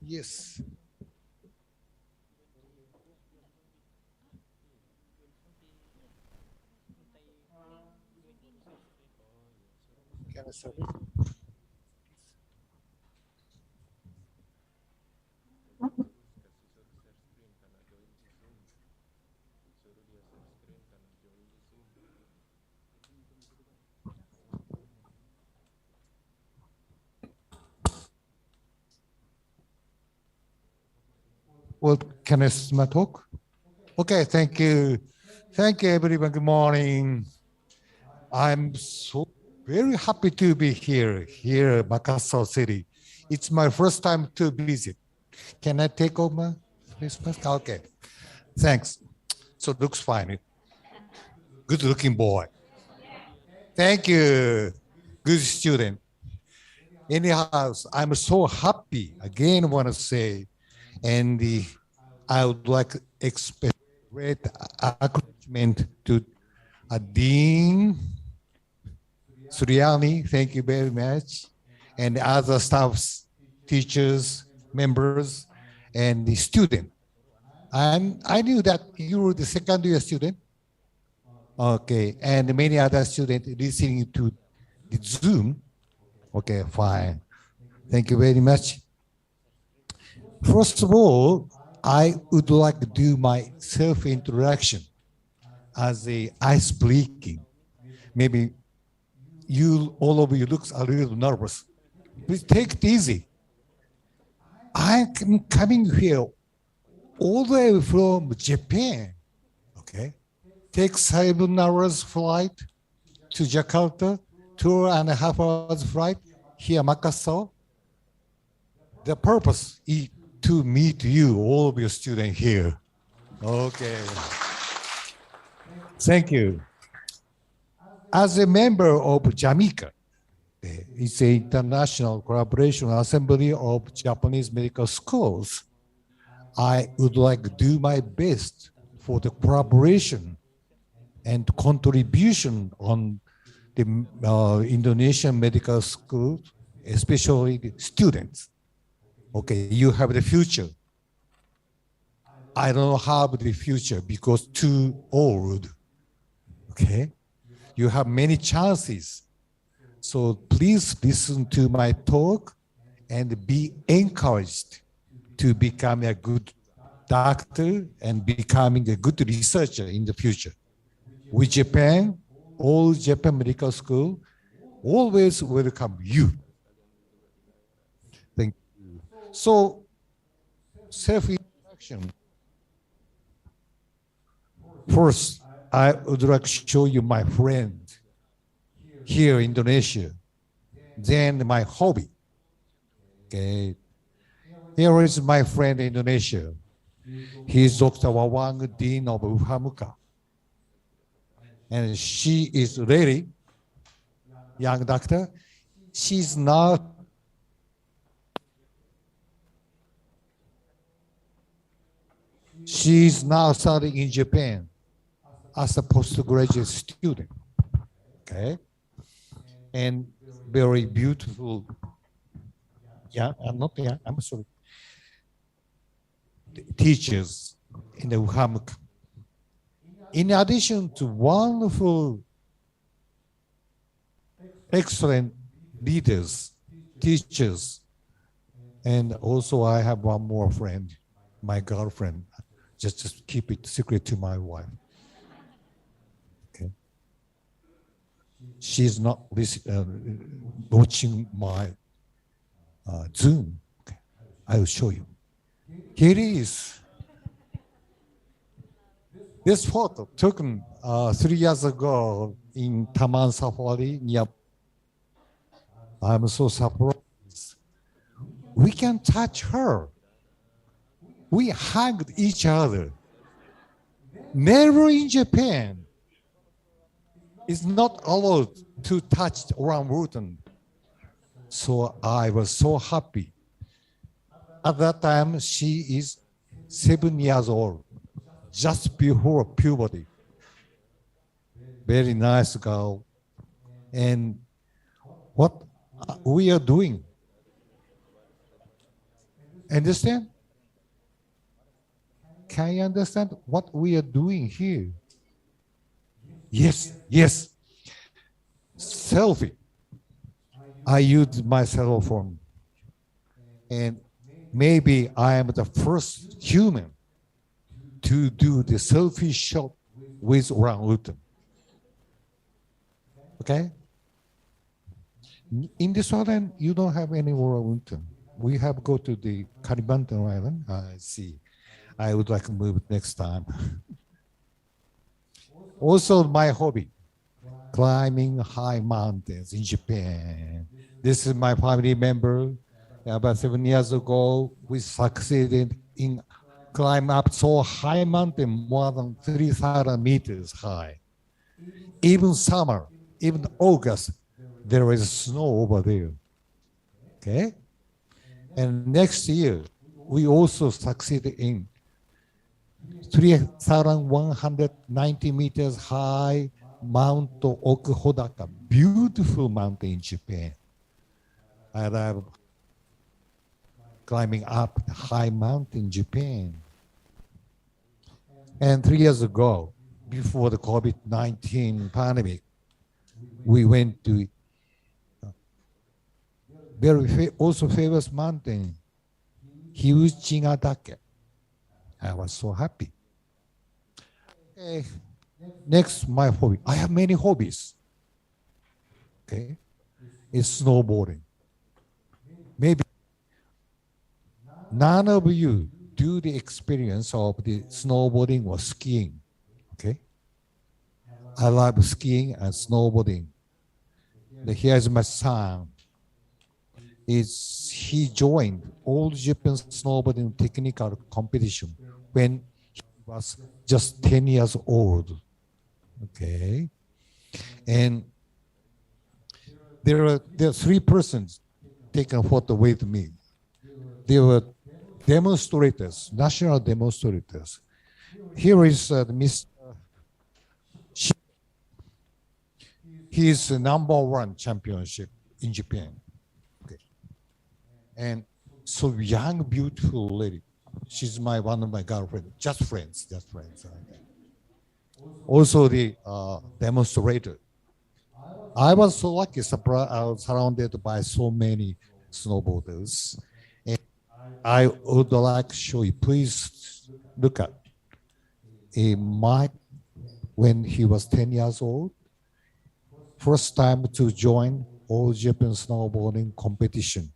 Yes. Can I start it? Well, can I my talk? Okay, thank you. Thank you, everyone. Good morning. I'm so very happy to be here, Makassar City. It's my first time to visit. Can I take over this first? Okay, thanks. So it looks fine. Good looking boy. Thank you. Good student. Anyhow, I'm so happy. Again, want to say, and I would like to express great acknowledgement to Dean Suryani. Thank you very much, and other staffs, teachers, members, and the student. And I knew that you were the second year student. Okay, and many other students listening to the Zoom. Okay, fine. Thank you very much. First of all, I would like to do my self-introduction as a ice breaking. Maybe all of you looks a little nervous. Please take it easy. I'm coming here all the way from Japan. Okay, take 7 hours flight to Jakarta, 2.5 hours flight here, Makassar. The purpose is to meet you, all of your students here. Okay. Thank you. As a member of JAMICA, it's an international collaboration assembly of Japanese medical schools, I would like to do my best for the collaboration and contribution on the Indonesian medical schools, especially the students. Okay, you have the future. I don't have the future because too old. Okay, you have many chances. So please listen to my talk and be encouraged to become a good doctor and becoming a good researcher in the future. With Japan, all Japan Medical School always welcome you. Thank you. So, self-introduction. First, I would like to show you my friend here in Indonesia. Then my hobby. Okay. Here is my friend in Indonesia. He is Dr. Wawang, Dean of Uhamuka. And she is really young doctor. She's now studying in Japan as a postgraduate student. Okay. And very beautiful yeah, not yeah, I'm sorry, teachers in the UHAMK. In addition to wonderful, excellent leaders, teachers, and also I have one more friend, my girlfriend. Just keep it secret to my wife. Okay. She's not watching my Zoom. Okay. I will show you. Here it is. This photo taken 3 years ago in Taman Safari. Yep. I'm so surprised. We can touch her. We hugged each other. Never in Japan. It's not allowed to touch orangutan. So I was so happy. At that time, she is 7 years old, just before puberty. Very nice girl. And what we are doing, understand? Can you understand what we are doing here? Yes, yes. Selfie. I use my cell phone. And maybe I am the first human to do the selfie shot with orangutan. Okay? In this island, you don't have any orangutan. We have go to the Kalimantan Island. I see. I would like to move next time. Also, my hobby, climbing high mountains in Japan. This is my family member. About 7 years ago, we succeeded in climb up so high mountain, more than 3,000 meters high. Even summer, even August, there is snow over there. Okay? And next year, we also succeeded in 3,190 meters high Mount Okuhodaka, beautiful mountain in Japan. I love climbing up the high mountain in Japan. And 3 years ago, before the COVID-19 pandemic, we went to very also famous mountain, Hiuchingadake. I was so happy. Okay. Next, my hobby. I have many hobbies. Okay, it's snowboarding. Maybe none of you do the experience of the snowboarding or skiing. Okay, I love skiing and snowboarding. Here's my son. He joined All Japan Snowboarding Technical Competition when he was just 10 years old. Okay, and there are 3 persons taking a photo with me. They were demonstrators, national demonstrators. Here is Mr. He is the #1 championship in Japan. Okay. And so young, beautiful lady. She's one of my girlfriends, just friends. Okay. Also the demonstrator. I was so lucky, I was surrounded by so many snowboarders. And I would like to show you, please look at Mike when he was 10 years old. First time to join All Japan Snowboarding Competition.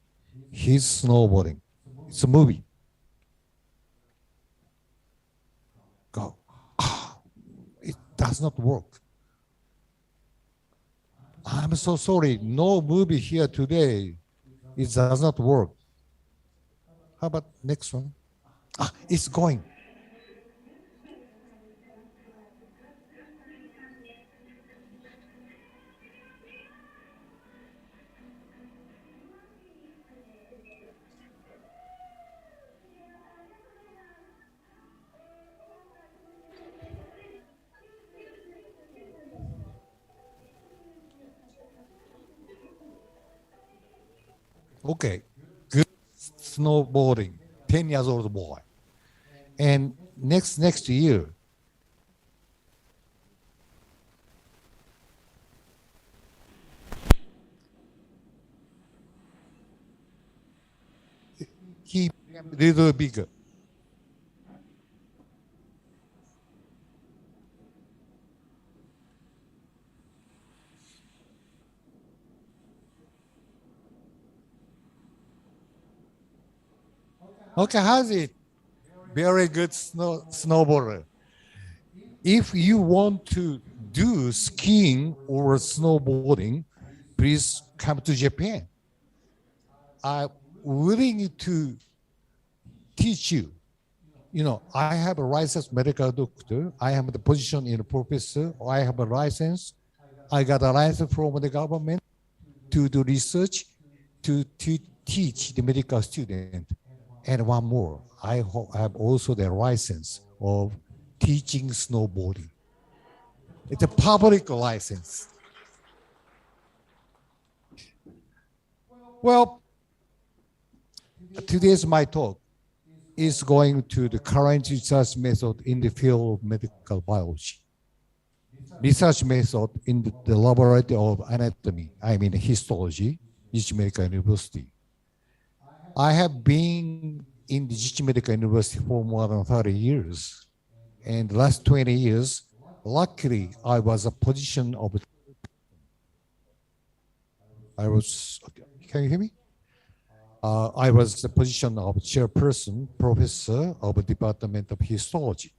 He's snowboarding. It's a movie. Go. It does not work. I'm so sorry. No movie here today. It does not work. How about next one? It's going. Okay, good. snowboarding, 10 years old boy. And next year, he became a little bigger. Okay, how's it? Very good snowboarder. If you want to do skiing or snowboarding, please come to Japan. I'm willing to teach you. You know, I have a licensed medical doctor. I have the position in a professor. I have a license. I got a license from the government to do research, to teach the medical student. And one more, I have also the license of teaching snowboarding. It's a public license. Well, today's my talk is going to the current research method in the field of medical biology. Research method in the laboratory of anatomy, I mean histology, Nishi Medical University. I have been in the Nishi Medical University for more than 30 years. And the last 20 years, luckily, I was a position of, can you hear me? I was the position of chairperson, professor of the Department of Histology.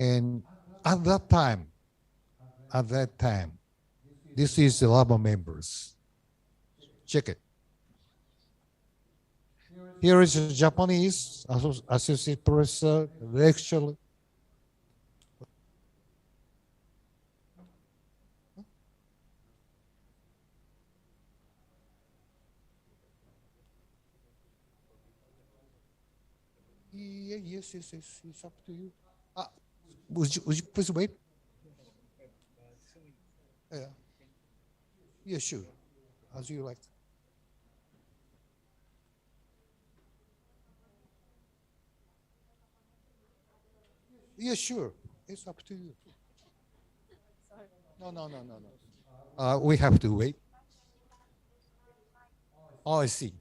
And at that time, this is the lab members. Check it. Here is a Japanese associate professor, lecturer. Yes, it's up to you. Would you please wait? Yeah, sure, as you like. Yeah, sure, it's up to you. No. We have to wait. Oh, I see.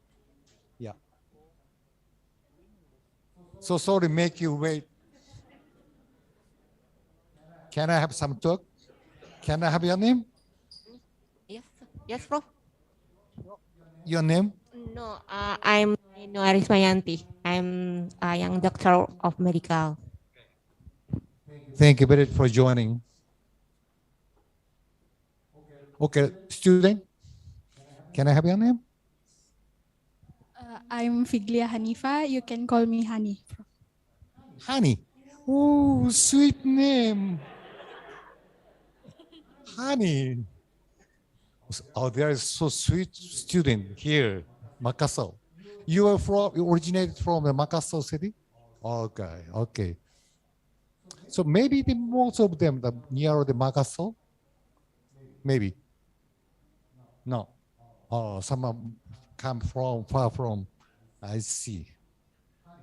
Yeah. So sorry, make you wait. Can I have some talk? Can I have your name? Yes, Prof. Your name? No, I'm Noaris Mayanti. I'm a young doctor of medical. Thank you very much for joining. Okay, student, can I have your name? I'm Figlia Hanifa. You can call me Hani. Honey. Oh, sweet name. Honey. Oh, there is so sweet student here, Makassar. You originated from the Makassar city? Okay. So maybe most of them near the Makassar? Maybe. No. Oh, some come from far from. I see.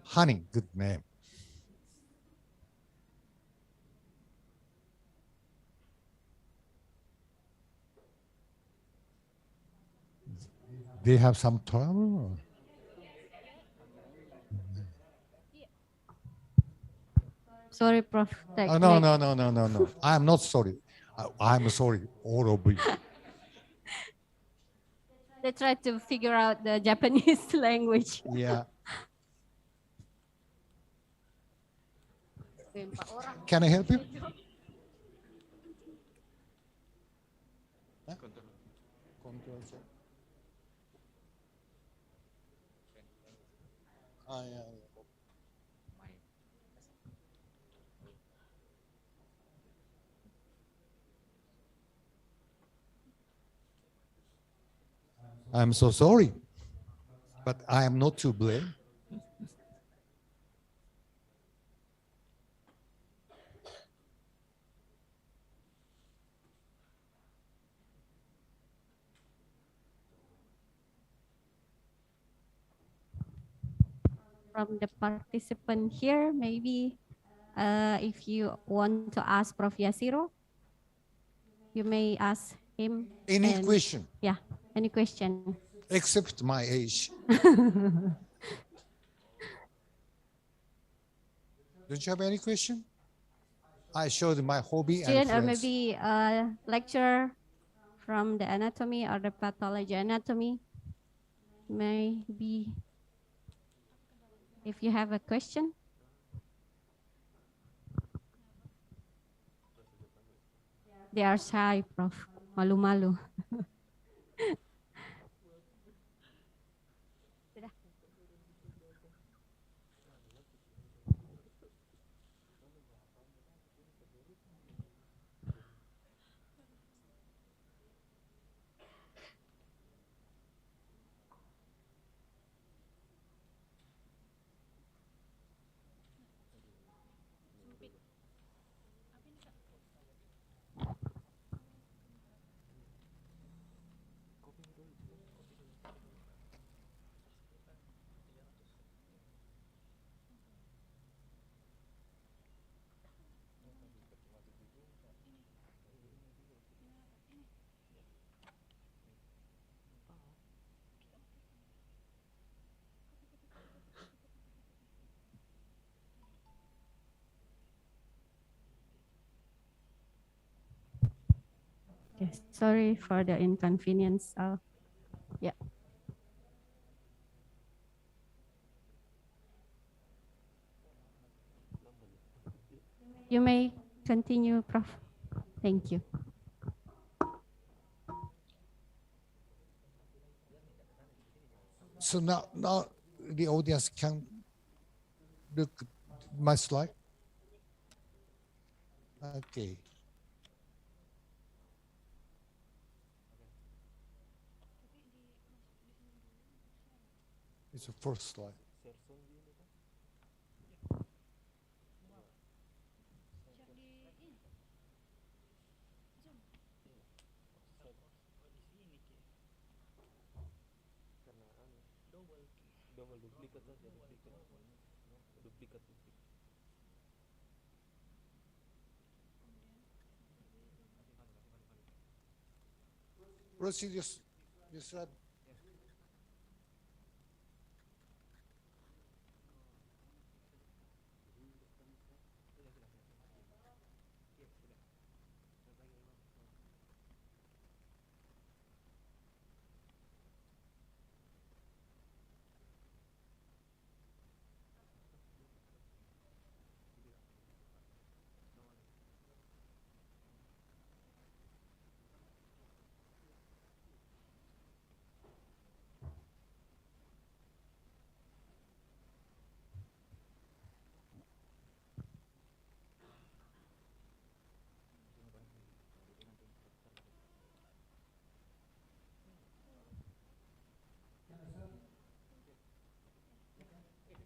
Honey, good name. They have some trouble. Sorry, Prof. No. I'm not sorry. I'm sorry, all of you. They try to figure out the Japanese language. Yeah. Can I help you? I'm so sorry, but I am not to blame. from the participant here, maybe if you want to ask Prof. Yasiro, you may ask him. Any question? Yeah, any question. Except my age. Don't you have any question? I showed my hobby and Student or friends. maybe a lecturer from the anatomy or the pathology anatomy. Maybe if you have a question. They are shy, Prof. Malu-malu. Yes, sorry for the inconvenience. Yeah. You may continue, Prof. Thank you. So now the audience can look at my slide. Okay. It's the first slide. Rosie, just slide.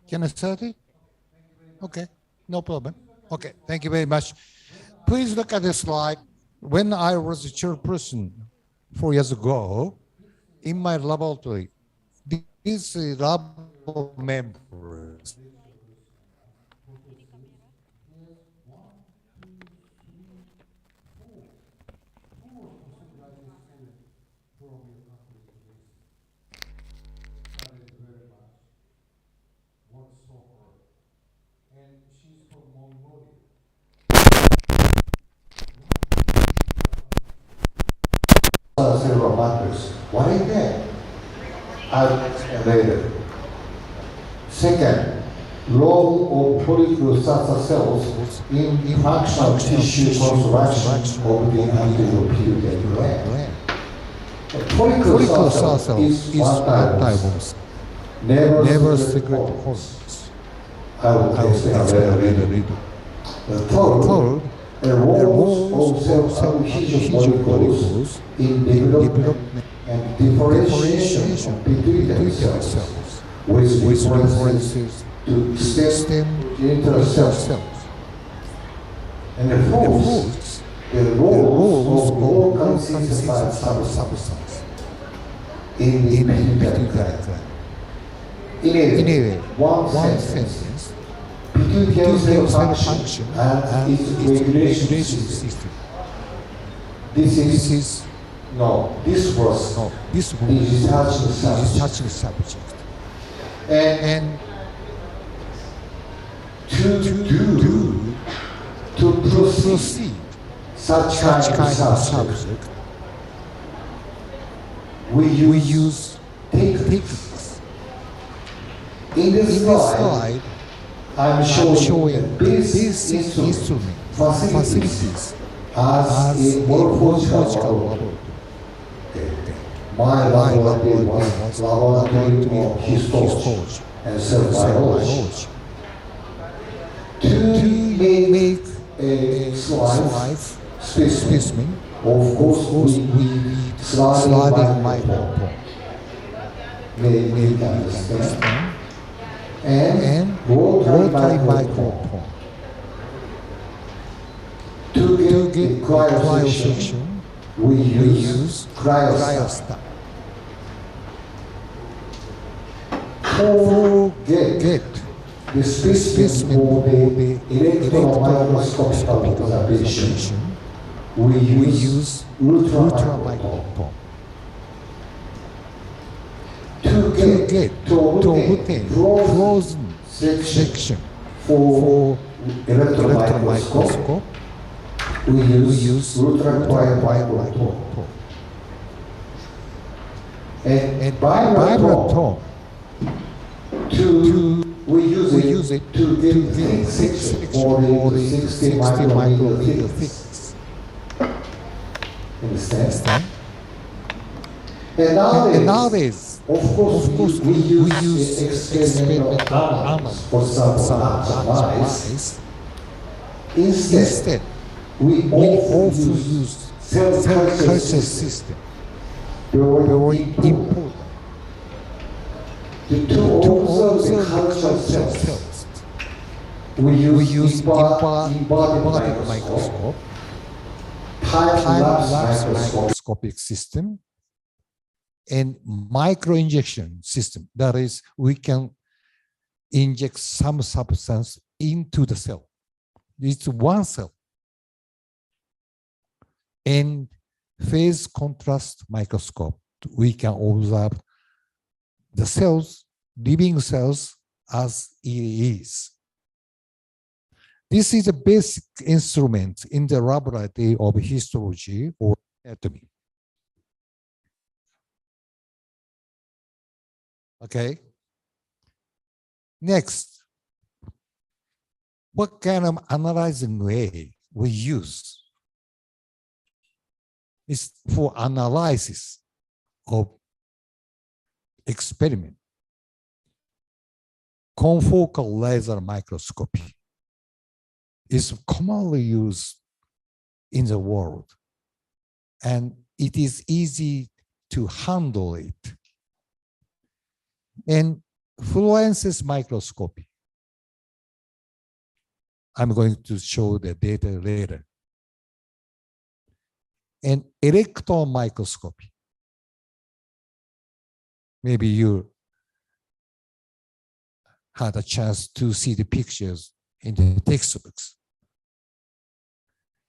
Can I start it? Okay, no problem. Okay, thank you very much. Please look at this slide. When I was a chairperson 4 years ago, in my laboratory, these lab members several matters. What is that? I'll explain later. Second, role of follicular cells in functional tissue construction of the anterior pituitary gland. Follicular cell is one type of never secret hormones. I will explain later. The third, the role of cell adhesion molecules in development and differentiation of pituitary cells with references to stem genital cells. And the fourth, the roles of local synthesized substance in the pituitary gland. in a one sentence, pituitary cell function and its regulation system. This was the researching subject. And to proceed such kind of subject, we use techniques. In this slide, I'm showing this instrument facilities as a morphological laboratory. My laboratory was laboratory of histology and cell biology. To make a slide specimen, of course, we need sliding microphone. Maybe you can understand. And rotary microphone. To get cryo section, we use cryostat. To get the specimen for the electron microscopic observation, we use ultra microphone. To obtain frozen section for electron microscope, we use ultra microphone. And vibratome, we use it to get thick section for the 60 micrometer thickness. Understand? And nowadays, of course, we use experimental animals for some mice. Instead, we often use cell culture system. Very important. To observe the culture cells, we use inverted microscope, time-lapse microscopic system, and microinjection system. That is, we can inject some substance into the cell. It's one cell. And phase contrast microscope, we can observe the cells, living cells, as it is. This is a basic instrument in the laboratory of histology or anatomy. Okay. Next, what kind of analyzing way we use is for analysis of experiment. Confocal laser microscopy is commonly used in the world, and it is easy to handle it. And fluorescence microscopy, I'm going to show the data later. And electron microscopy, maybe you had a chance to see the pictures in the textbooks.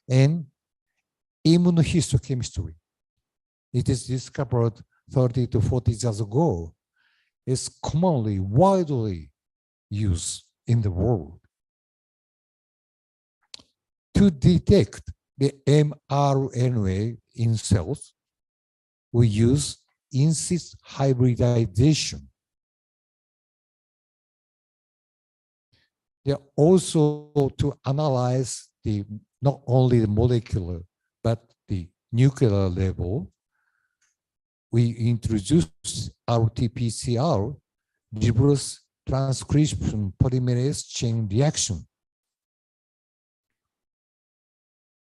And immunohistochemistry, it is discovered 30 to 40 years ago, is commonly, widely used in the world. To detect the mRNA in cells, we use in situ hybridization. They also to analyze the not only the molecular but the nuclear level. We introduce RT-PCR, reverse transcription polymerase chain reaction,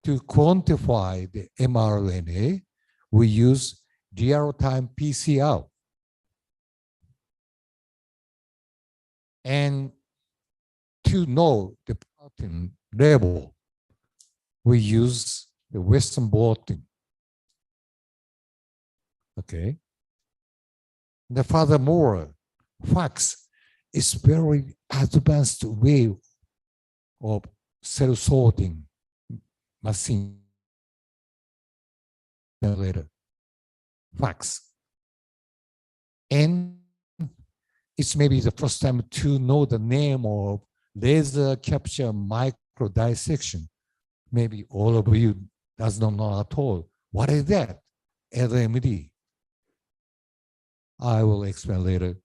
to quantify the mRNA. We use real-time PCR. And to know the protein level, we use the Western blotting. Okay. And furthermore, FACS, it's very advanced way of cell sorting machine later fax. And it's maybe the first time to know the name of laser capture micro dissection. Maybe all of you does not know at all. What is that? LMD. I will explain later.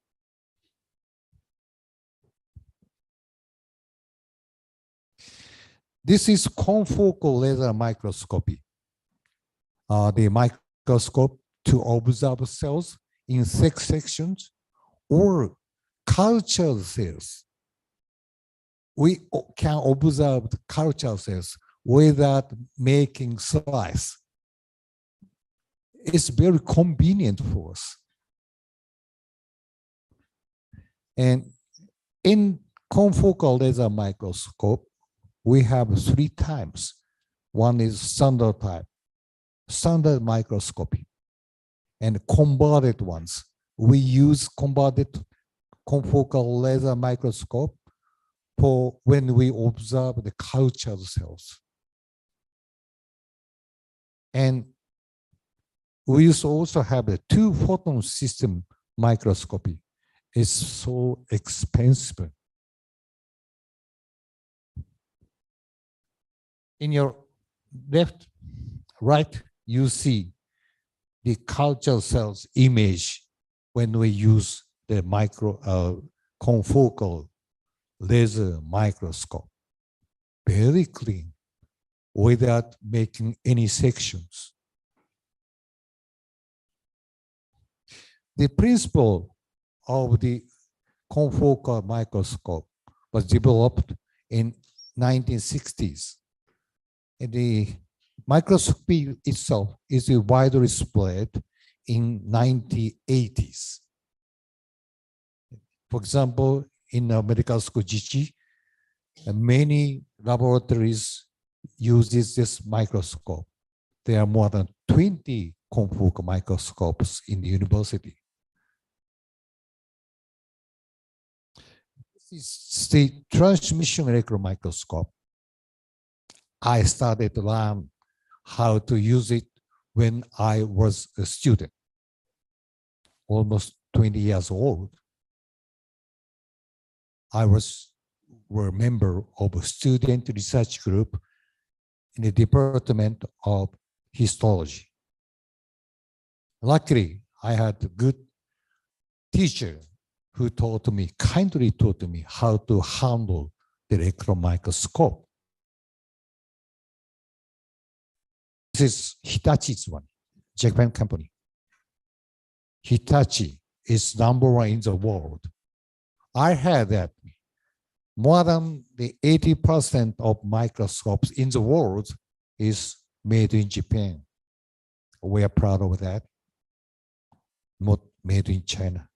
This is confocal laser microscopy. The microscope to observe cells in six sections or cultured cells. We can observe the cultured cells without making slice. It's very convenient for us. And in confocal laser microscope, we have 3 types. One is standard type, standard microscopy, and converted ones. We use converted confocal laser microscope for when we observe the cultured cells. And we also have the 2-photon system microscopy. It's so expensive. In your right, you see the cultured cells image when we use the confocal laser microscope. Very clean, without making any sections. The principle of the confocal microscope was developed in 1960s. And the microscopy itself is widely spread in 1980s. For example, in medical school GG, many laboratories uses this microscope. There are more than 20 confocal microscopes in the university. This is the transmission electron microscope. I started to learn how to use it when I was a student, almost 20 years old. I was a member of a student research group in the Department of Histology. Luckily, I had a good teacher who kindly taught me how to handle the electron microscope. This is Hitachi's one, Japan company. Hitachi is #1 in the world. I heard that more than the 80% of microscopes in the world is made in Japan. We are proud of that. Not made in China.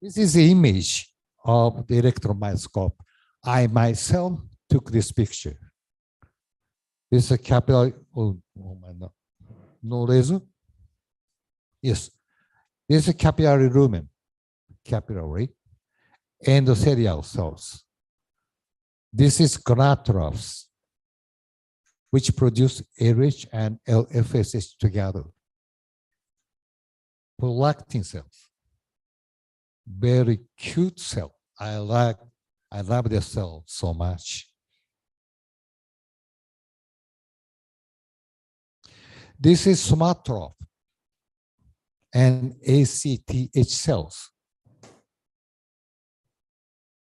This is the image of the electron microscope. I myself took this picture. This is a capillary, no laser? Yes, this is a capillary lumen, capillary, endothelial cells. This is gonadtrophs, which produce LH and LFSH together. Prolactin cells, very cute cell. I love this cell so much. This is somatroph and ACTH cells.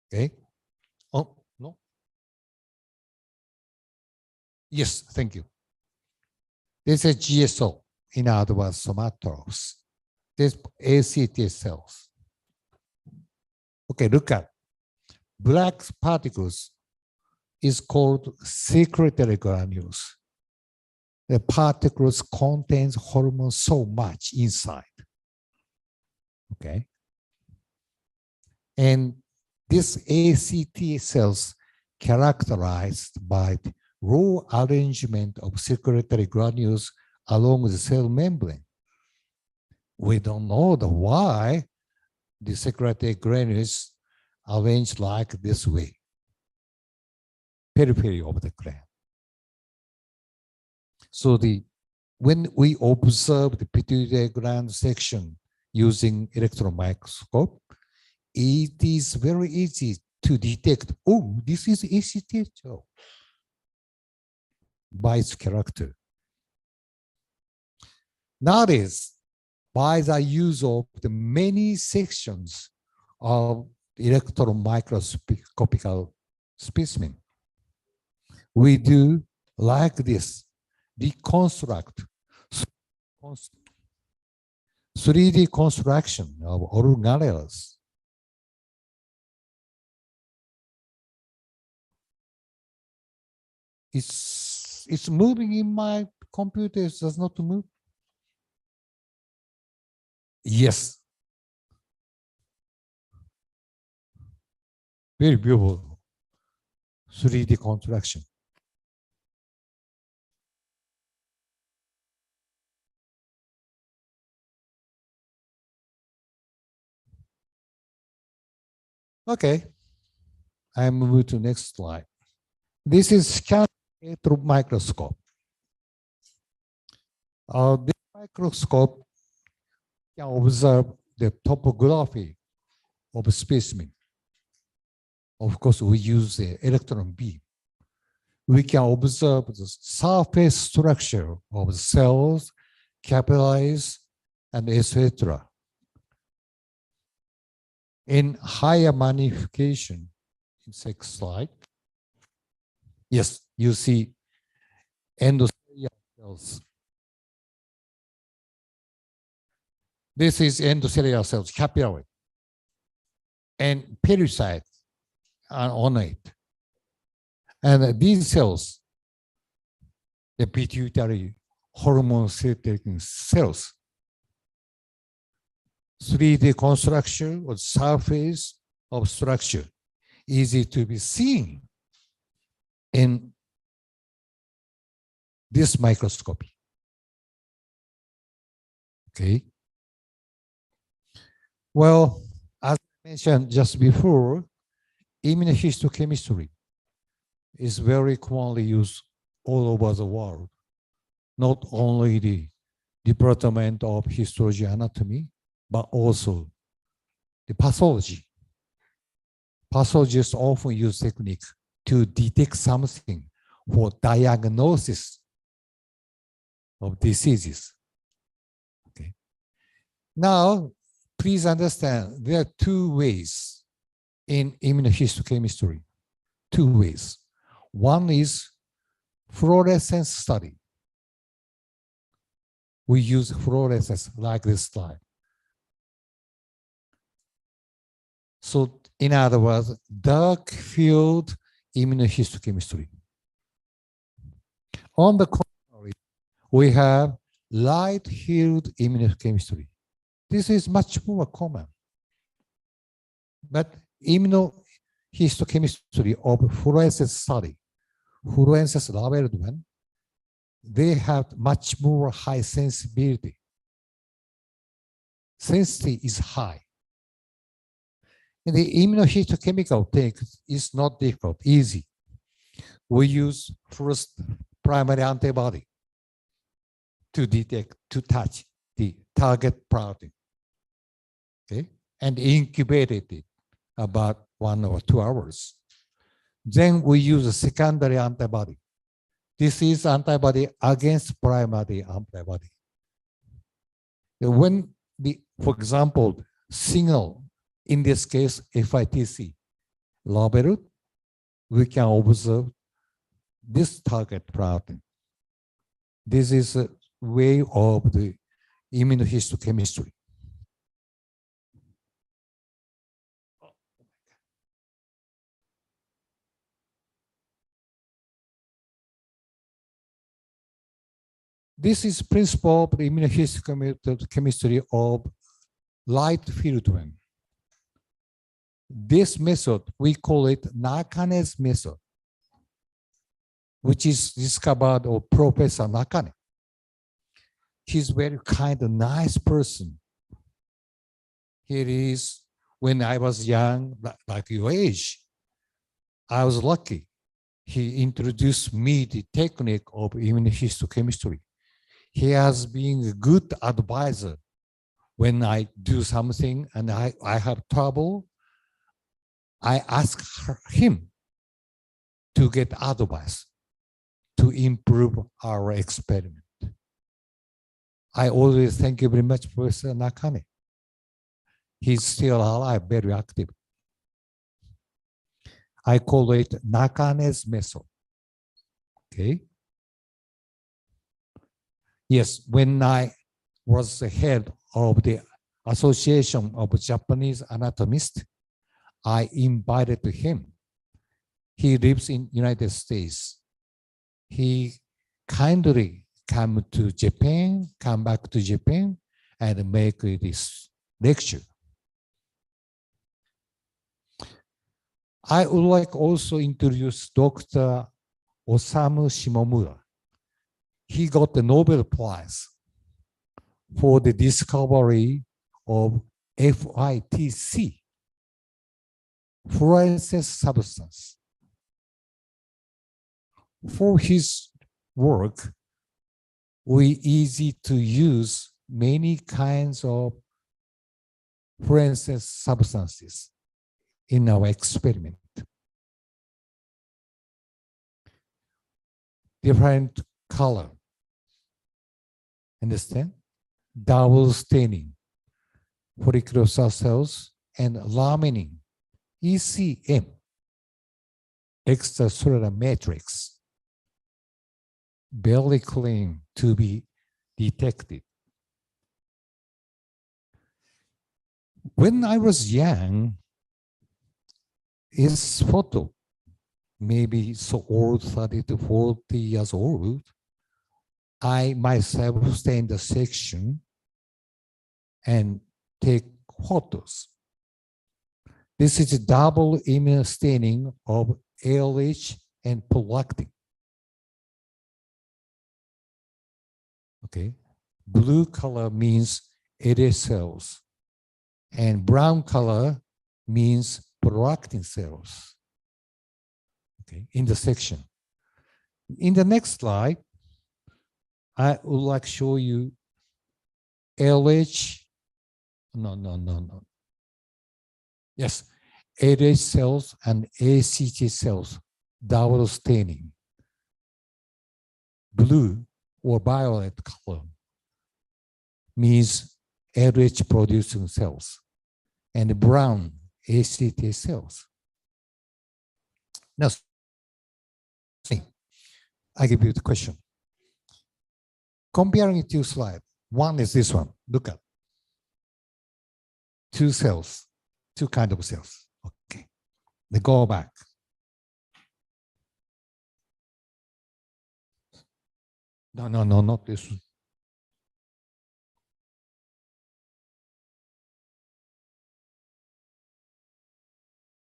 Okay. Oh, no. Yes, thank you. This is GSO, in other words, somatrophs. This ACTH cells. Okay, look at black particles is called secretory granules. The particles contains hormones so much inside. Okay. And this ACT cells characterized by the raw arrangement of secretory granules along the cell membrane. we don't know the why the secretory granules arranged like this way, periphery of the gland. So when we observe the pituitary gland section using electron microscope, it is very easy to detect, oh, this is ACTH by its character. Nowadays, by the use of the many sections of electron microscopical specimen, we do like this, reconstruct 3D construction of organelles. It's moving in my computer, it does not move. Yes. Very beautiful 3D construction. Okay, I move to next slide. This is scan through microscope. This microscope can observe the topography of a specimen. Of course, we use the electron beam. We can observe the surface structure of cells, capillaries, and etc. In higher magnification, next slide. Yes, you see endothelial cells. This is endothelial cells, capillary, and pericytes are on it. And these cells, the pituitary hormone secreting cells, 3D construction or surface of structure, easy to be seen in this microscopy. Okay. Well, as I mentioned just before, immunohistochemistry is very commonly used all over the world. Not only the department of histology anatomy, but also the pathology. Pathologists often use technique to detect something for diagnosis of diseases. Okay. Now, please understand there are two ways in immunohistochemistry. Two ways. One is fluorescence study. We use fluorescence like this slide. So, in other words, dark field immunohistochemistry. On the contrary, we have light field immunochemistry. This is much more common. But immunohistochemistry of fluorescence study, fluorescence labeled one, they have much more high sensibility. Sensitivity is high. And the immunohistochemical technique is not difficult, easy. We use first primary antibody to detect, to touch the target protein. Okay, and incubated it about 1 or 2 hours. Then we use a secondary antibody. This is antibody against primary antibody. When for example, signal, in this case, FITC, labeled, we can observe this target protein. This is a way of the immunohistochemistry. This is principle of the immunohistochemistry of light field one. This method, we call it Nakane's method, which is discovered by Professor Nakane. He's very kind and nice person Here is when I was young, like your age. I was lucky. He introduced me the technique of immunohistochemistry. He has been a good advisor. When I do something and I have trouble, I ask him to get advice to improve our experiment. I always thank you very much, Professor Nakane. He's still alive, very active. I call it Nakane's method. Okay. Yes, when I was the head of the Association of Japanese Anatomists, I invited him. He lives in United States. He kindly come back to Japan and make this lecture. I would like also introduce Dr. Osamu Shimomura. He got the Nobel Prize for the discovery of FITC, fluorescent substance. For his work, we easy to use many kinds of fluorescent substances in our experiment. Different color. Understand? Double staining, follicular cells, and laminin, ECM, extracellular matrix, very clean to be detected. When I was young, his photo, maybe so old, 30 to 40 years old, I myself stay in the section and take photos. This is a double image staining of ALH and prolactin. Okay, blue color means ALH cells, and brown color means prolactin cells. Okay, in the section. In the next slide, I would like to show you LH, no. Yes, ALH cells and ACT cells, double staining. Blue or violet color means LH producing cells, and brown ACT cells. Now, I give you the question. Comparing two slides, one is this one. Look at two cells, two kinds of cells. Okay, they go back. No, not this one.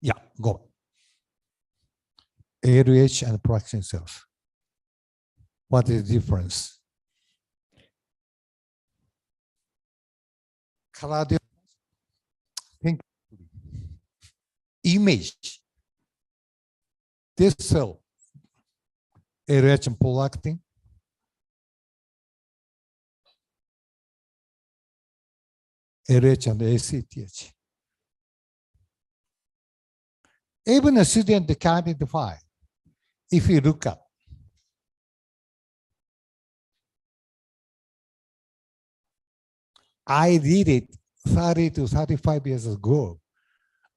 Yeah, go. ALH and prolactin cells. What is the difference? Color difference. Think image. This cell, ALH and prolactin, ALH and ACTH. Even a student can identify. If you look up, I did it 30 to 35 years ago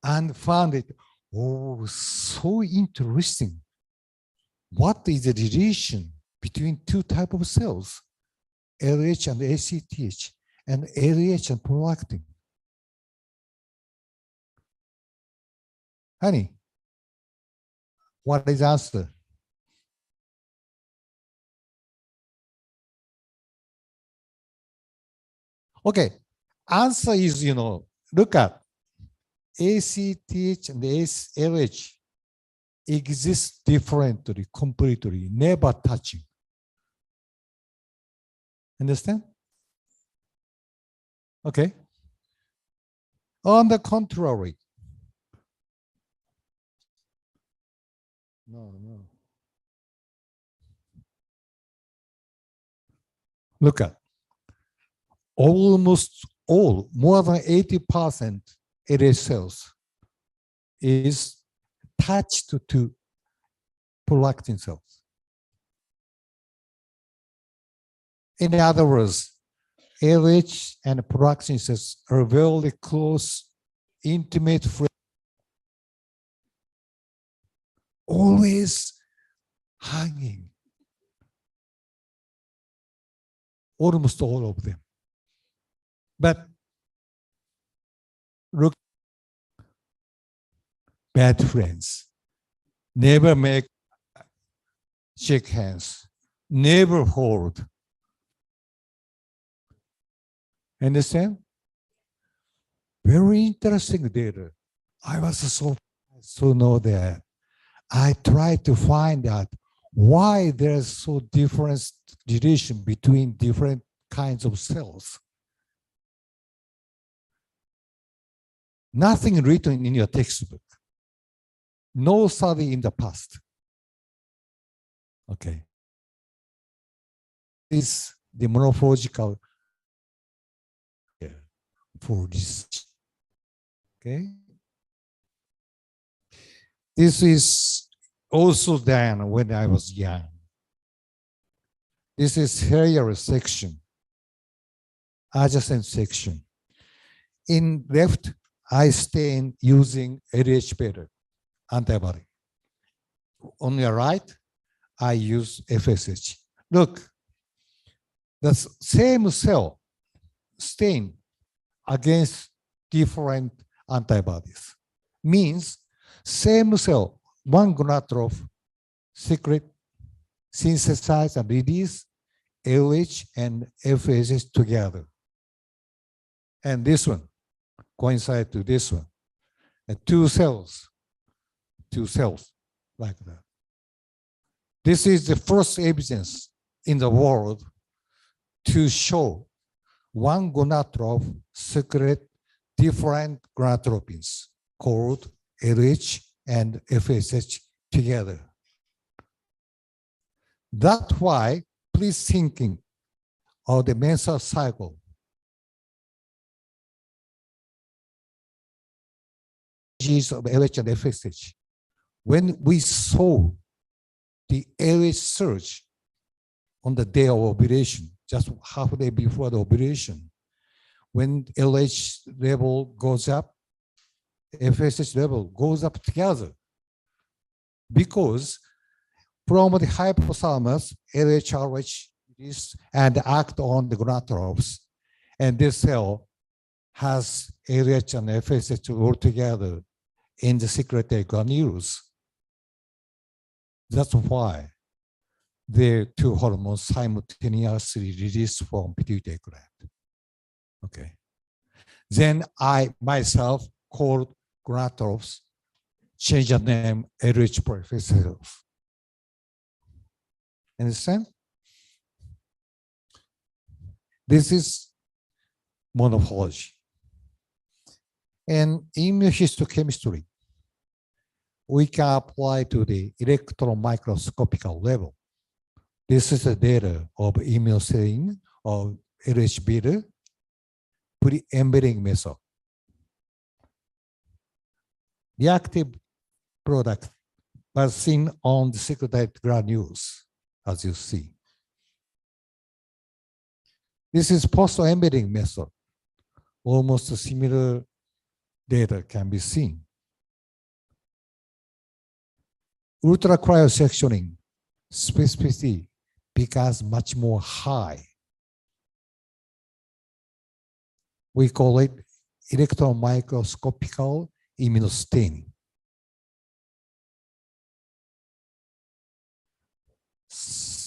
and found it, oh, so interesting. What is the relation between two types of cells, LH and ACTH, and LH and prolactin? Honey, what is the answer? Okay, answer is, look at ACTH and LH exist differently, completely, never touching. Understand? Okay. On the contrary, no. Look at almost all, more than 80% LH cells is attached to prolactin cells. In other words, LH and prolactin cells are very close, intimate friends. Always hanging. Almost all of them. But look, bad friends. Never shake hands. Never hold. Understand? Very interesting data. I was so surprised to know that. I tried to find out why there's so different relation between different kinds of cells. Nothing written in your textbook. No study in the past. Okay. This is the morphological for this. Okay. This is also done when I was young. This is hair section, adjacent section. In left, I stain using LH beta antibody. On your right, I use FSH. Look, the same cell stain against different antibodies means same cell, one gonadotroph secret, synthesize and release LH and FSH together. And this one coincide to this one. And two cells like that. This is the first evidence in the world to show one gonadotroph secret different gonadotropins called LH and FSH together. That's why please thinking of the menstrual cycle. Of LH and FSH. When we saw the LH surge on the day of ovulation, just half a day before the ovulation, when LH level goes up, FSH level goes up together. Because from the hypothalamus, LHRH is and act on the gonadotrophs, and this cell has LH and FSH all together in the secretory granules. That's why the two hormones simultaneously released from pituitary gland. Okay. Then I myself called gonadotrophs, change the name LH for FSH. Understand? This is morphology. And immunohistochemistry, we can apply to the electron microscopical level. This is the data of immunostaining of LH beta pre-embedding method. The active product was seen on the secretory granules, as you see. This is post-embedding method. Almost similar data can be seen. Ultra-cryosectioning specificity becomes much more high. We call it electron microscopical immunostaining.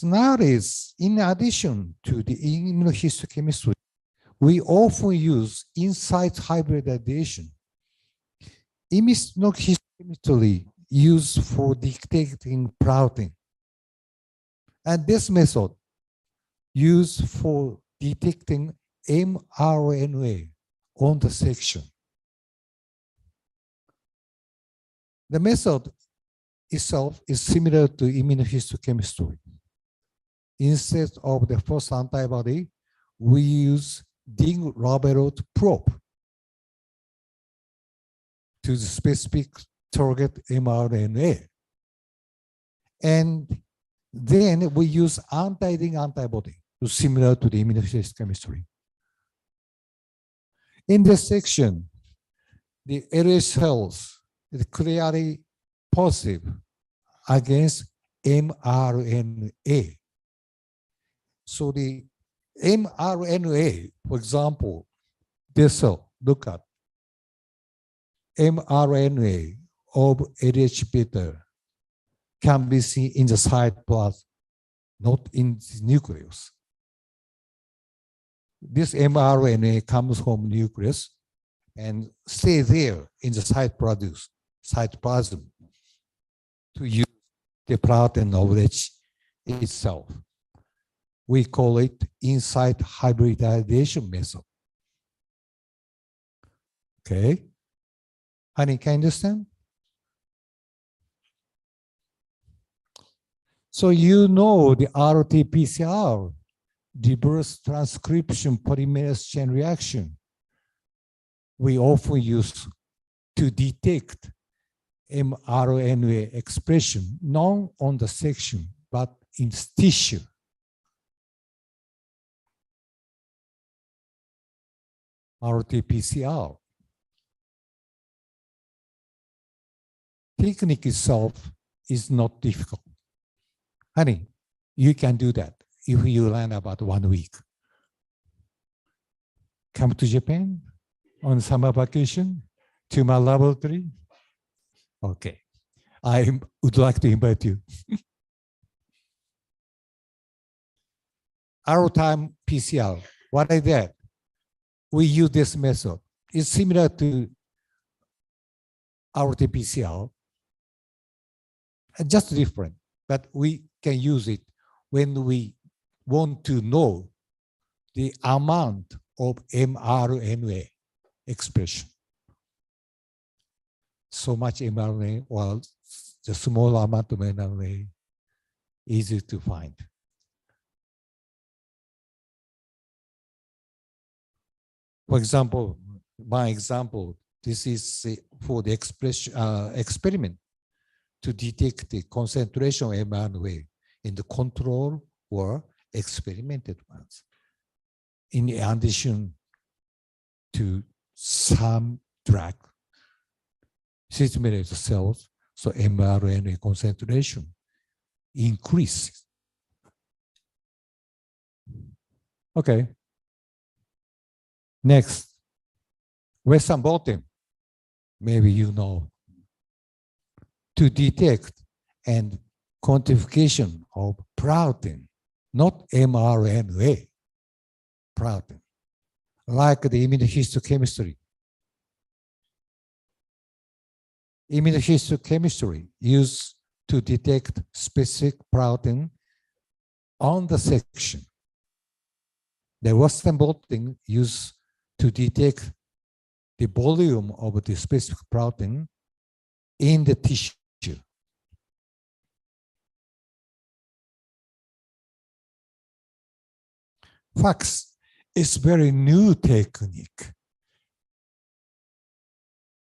Nowadays, in addition to the immunohistochemistry, we often use in-site hybridization. Immunohistochemistry used for detecting protein. And this method used for detecting mRNA on the section. The method itself is similar to immunohistochemistry. Instead of the first antibody, we use Ding-Raberoth probe to the specific target mRNA. And then we use anti-Ding antibody to similar to the immunohistochemistry. In this section, the LH cells is clearly positive against mRNA. So the mRNA, for example, this cell, look at mRNA of LH beta can be seen in the cytoplasm, not in the nucleus. This mRNA comes from nucleus and stay there in the cytoplasm to use the protein of LH itself. We call it in-site hybridization method. Okay? Honey, can you understand? So you know the RT-PCR, reverse transcription polymerase chain reaction, we often use to detect mRNA expression, not on the section, but in tissue. RT-PCR. Technique itself is not difficult. Honey, you can do that if you learn about 1 week. Come to Japan on summer vacation to my laboratory. Okay, I would like to invite you. Our time PCR, what I did, we use this method. It's similar to RT-PCR, just different, but we can use it when we want to know the amount of mRNA expression. So much mRNA, well, the small amount of mRNA, easy to find. For example, my example, this is for the experiment to detect the concentration of mRNA in the control or experimented ones. In addition to some drug, stimulate the cells, so mRNA concentration increases. Okay. Next, Western blotting, maybe you know, to detect and quantification of protein, not mRNA, protein, like the immunohistochemistry. Immunohistochemistry used to detect specific protein on the section. The Western blotting used to detect the volume of the specific protein in the tissue. FKIK is very new technique.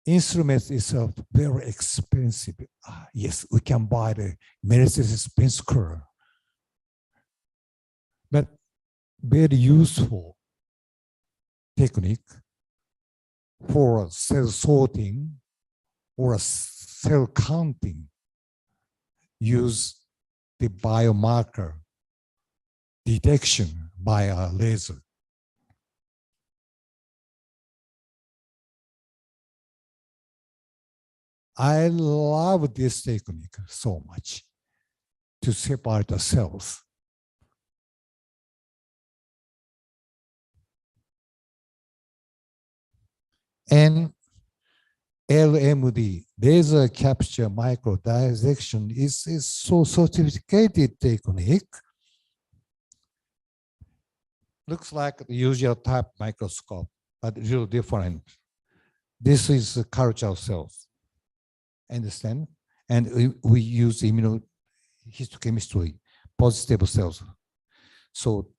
Instrument itself very expensive. Yes, we can buy the Mercedes-Benz car, but very useful technique for cell sorting or cell counting. Use the biomarker detection by a laser. I love this technique so much to separate the cells. And LMD, laser capture microdissection, is so sophisticated technique. Looks like the usual type microscope, but real different. This is culture cells. Understand? And we use immunohistochemistry, positive cells. So,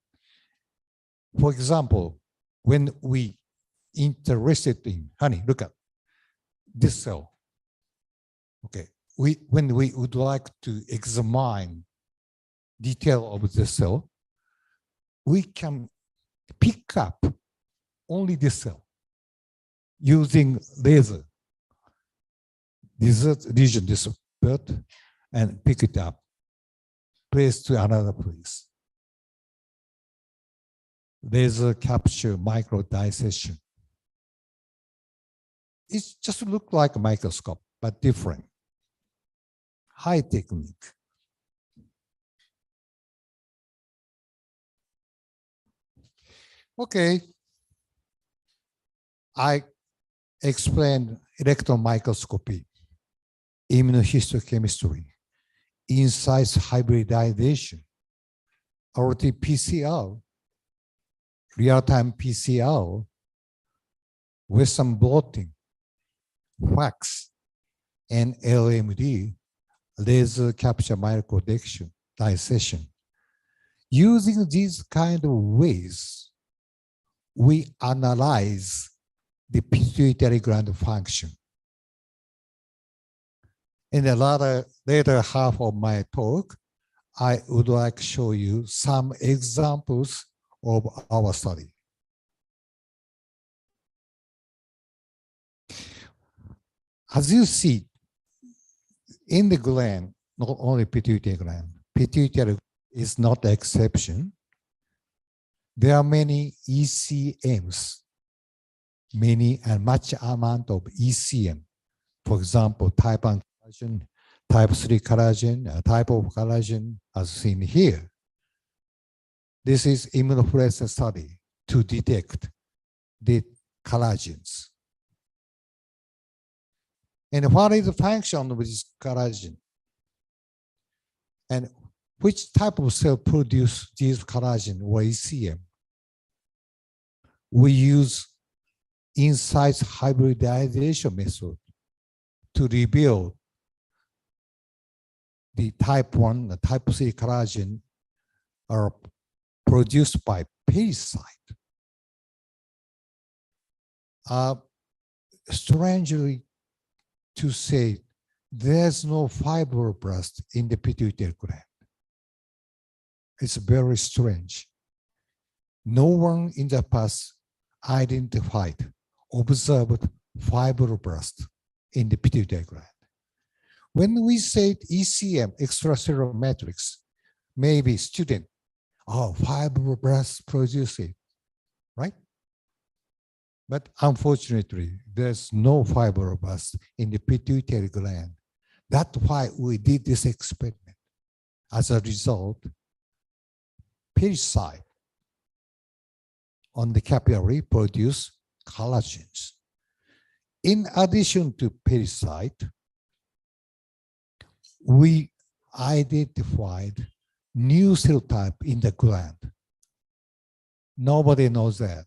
for example, when we interested in, honey, look at this cell. Okay, when we would like to examine detail of the cell, we can pick up only this cell using laser. This region, this part, and pick it up, place to another place. Laser capture micro dissection. It just looks like a microscope, but different. High technique. Okay. I explained electron microscopy, immunohistochemistry, insights hybridization, RT-PCR, real-time PCR, Western blotting, FACS, and LMD, laser capture micro dissection. Using these kind of ways, we analyze the pituitary gland function. In the later half of my talk, I would like to show you some examples of our study. As you see, in the gland, not only pituitary is not the exception. There are many ECMs, many and much amount of ECM. For example, type 1 collagen, type 3 collagen, type of collagen, as seen here. This is immunofluorescence study to detect the collagens. And what is the function of this collagen? And which type of cell produce these collagen or ECM? We use insights hybridization method to reveal the type 1 and type 3 collagen are produced by parasite. Strangely to say, there's no fibroblast in the pituitary gland. It's very strange. No one in the past identified, observed fibroblast in the pituitary gland. When we say ECM, extracellular matrix, maybe student, oh, fibroblast produce it, right? But unfortunately, there's no fibroblast in the pituitary gland. That's why we did this experiment. As a result, parasite on the capillary produce collagens. In addition to parasite, we identified new cell type in the gland. Nobody knows that.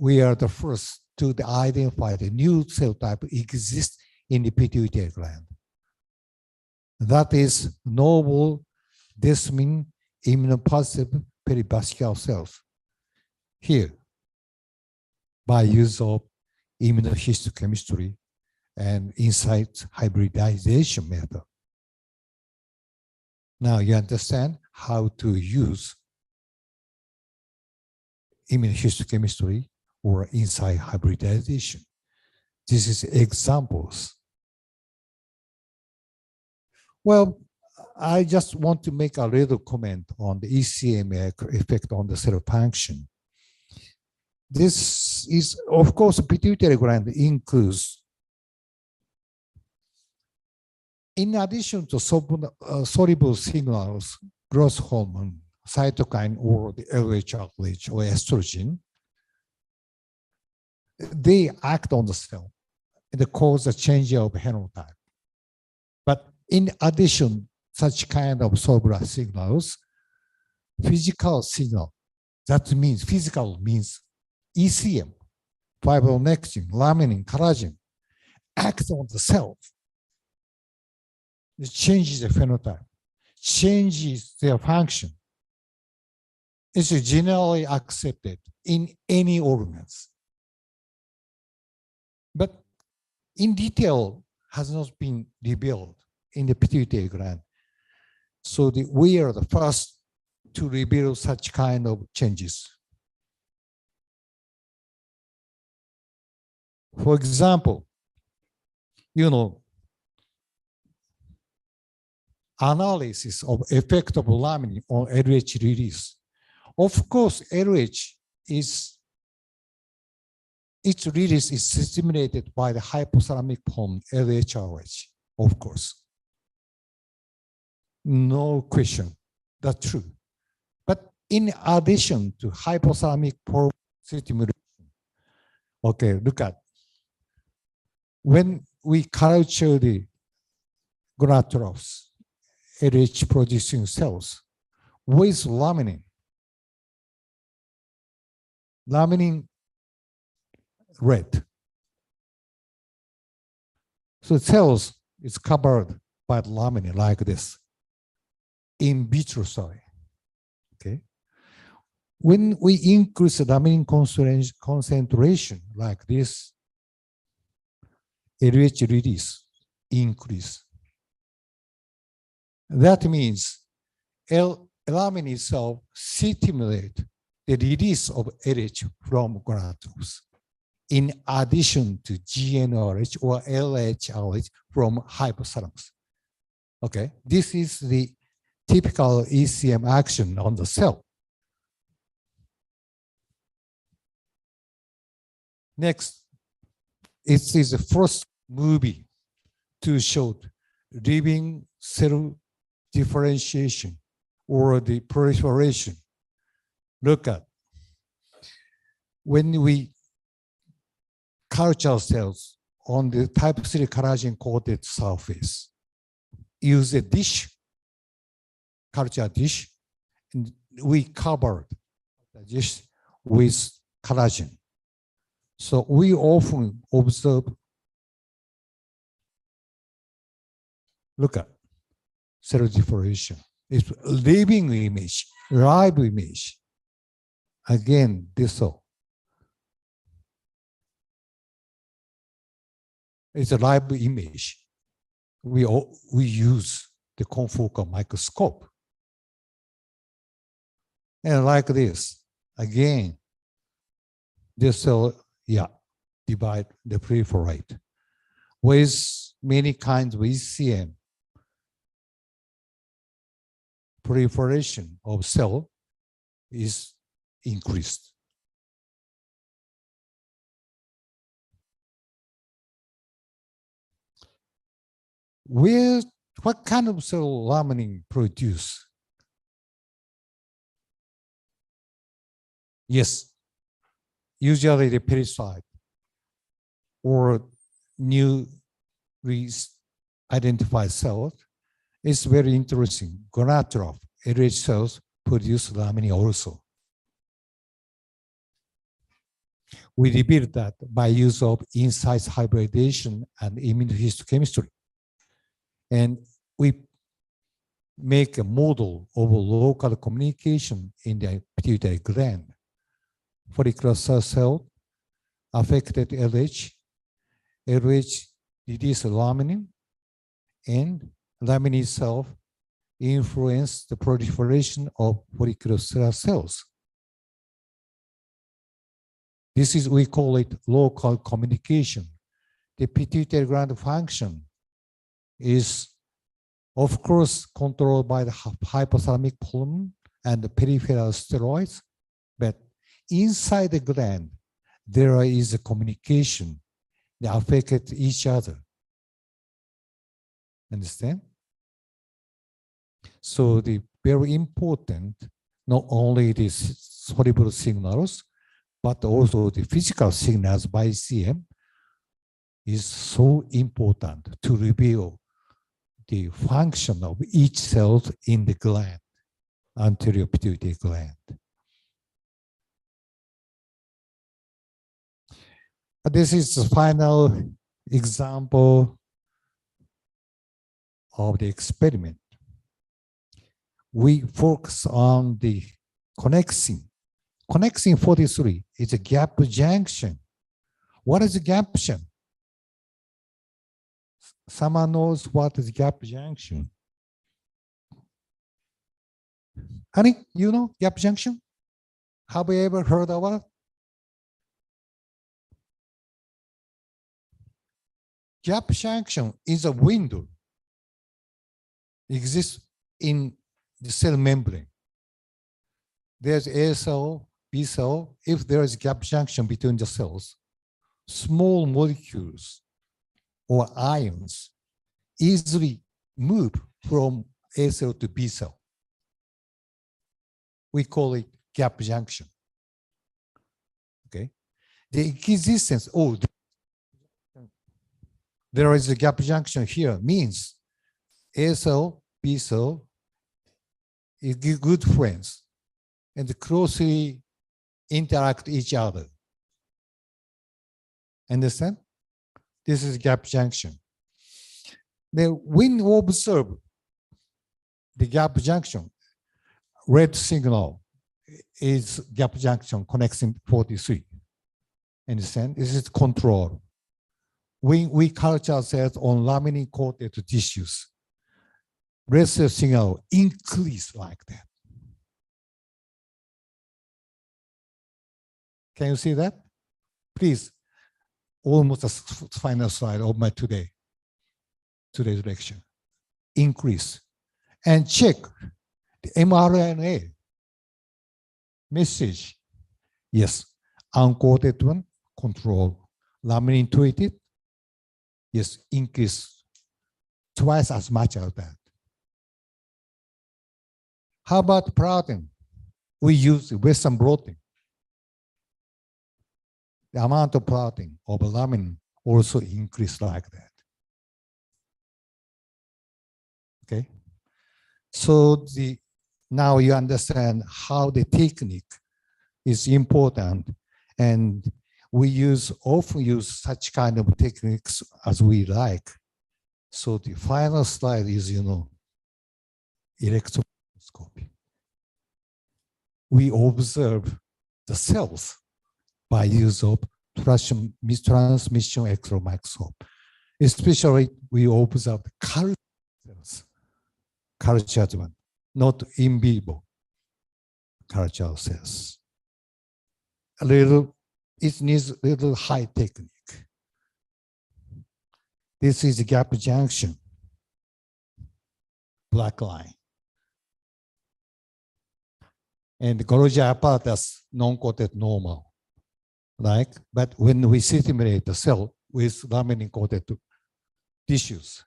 We are the first to identify the new cell type exists in the pituitary gland. That is novel desmin immunopositive perivascular cells. Here, by use of immunohistochemistry and insight hybridization method. Now you understand how to use immunohistochemistry or insight hybridization. This is examples. Well, I just want to make a little comment on the ECM effect on the cell function. This is, of course, pituitary gland includes, in addition to soluble signals, growth hormone, cytokine, or the LH or estrogen, they act on the cell and cause a change of phenotype. But in addition, such kind of soluble signals, physical signal, that means physical means ECM, fibronectin, laminin, collagen, act on the cell it changes the phenotype, changes their function. It's generally accepted in any organs. But in detail has not been revealed in the pituitary gland. So we are the first to reveal such kind of changes. For example, analysis of effect of laminin on LH release. Of course, LH its release is stimulated by the hypothalamic hormone LHRH, of course. No question, that's true. But in addition to hypothalamic hormone stimulation, okay, look at when we culture the gonadotropes, LH producing cells with laminin red. So cells is covered by laminin like this in vitro soil. Okay. When we increase the laminin concentration like this, LH release increase. That means laminin itself stimulate the release of LH from gonadotropes in addition to GnRH or LHRH from hypothalamus. Okay, this is the typical ECM action on the cell. Next, it is the first movie to show living cell differentiation or the proliferation. Look at when we culture cells on the type 3 collagen coated surface, use a dish, culture dish, and we covered the dish with collagen. So we often observe, look at cell differentiation. It's a living image, live image. Again, this cell. It's a live image. We use the confocal microscope. And like this, again, this cell, divide the proliferate. With many kinds of ECM, proliferation of cell is increased. What kind of cell laminin produce? Yes, usually the pericyte or newly identified cells is very interesting. Gonadotroph LH cells produce laminin also. We revealed that by use of in-situ hybridization and immunohistochemistry. And we make a model of local communication in the pituitary gland. Follicular cell affected LH release laminin, and laminin itself influence the proliferation of follicular cells. This is, we call it local communication. The pituitary gland function is, of course, controlled by the hypothalamic hormone and the peripheral steroids, but inside the gland, there is a communication. They affect each other. Understand? So the very important, not only the soluble signals, but also the physical signals by CM is so important to reveal the function of each cell in the gland, anterior pituitary gland. This is the final example of the experiment, we focus on the connexin. Connexin 43 is a gap junction. What is a gap junction? Someone knows what is gap junction? Honey, you know gap junction? Have you ever heard about it? Gap junction is a window. Exists in the cell membrane. There's A cell, B cell. If there is gap junction between the cells, small molecules or ions easily move from A cell to B cell. We call it gap junction. Okay. The existence, there is a gap junction here means A cell, B cell is good friends and closely interact each other. Understand? This is gap junction. Then when we observe the gap junction, red signal is gap junction connexin 43. Understand? This is control. We culture cells on laminin coated tissues. Red cell signal increase like that. Can you see that? Please, almost the final slide of my today's lecture. Increase. And check the mRNA message. Yes, uncoated one, control. Laminin treated, yes, increase twice as much as that. How about protein? We use Western blotting. The amount of protein of laminin also increase like that. Okay, so now you understand how the technique is important, and we often use such kind of techniques as we like. So the final slide is, electron microscopy. We observe the cells by use of transmission X-ray microscope. Especially we observe the cultured cells, cultured one, not in vivo cultured cells. It needs a little high technique. This is the gap junction, black line. And Golgi apparatus, non-coated normal. But when we stimulate the cell with laminin coated tissues,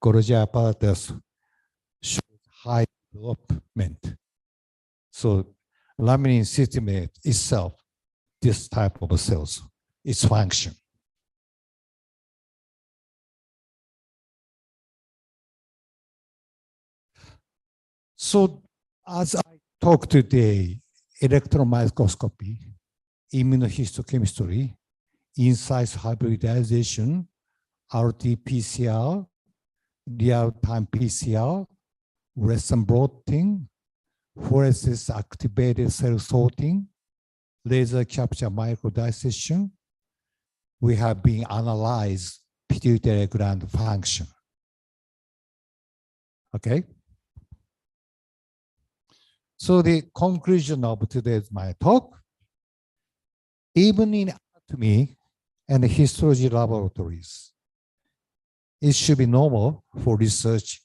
Golgi apparatus shows high development. So laminin stimulate itself this type of cells, its function. So as I talk today, electron microscopy, immunohistochemistry, insights hybridization, RT-PCR, real-time PCR, Western blotting, fluorescence activated cell sorting, laser capture microdissection. We have been analyzed pituitary gland function. Okay? So the conclusion of today's my talk, even in anatomy and histology laboratories, it should be normal for research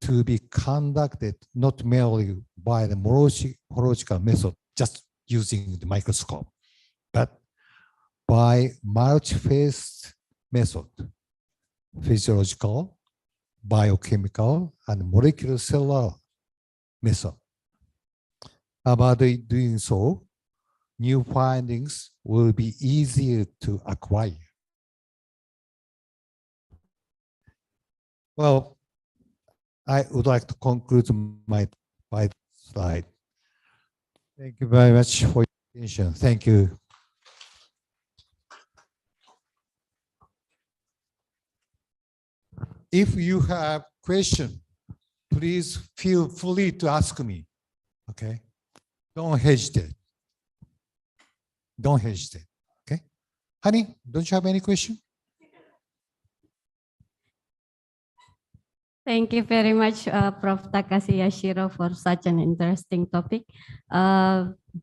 to be conducted not merely by the morphological method, just using the microscope, but by multi-phased method, physiological, biochemical, and molecular cellular method. By doing so, new findings will be easier to acquire. Well, I would like to conclude my slide. Thank you very much for your attention. Thank you. If you have question, please feel free to ask me. Okay? Don't hesitate. Don't hesitate. Okay? Honey, don't you have any question? Thank you very much, Prof. Takashi Yashiro, for such an interesting topic.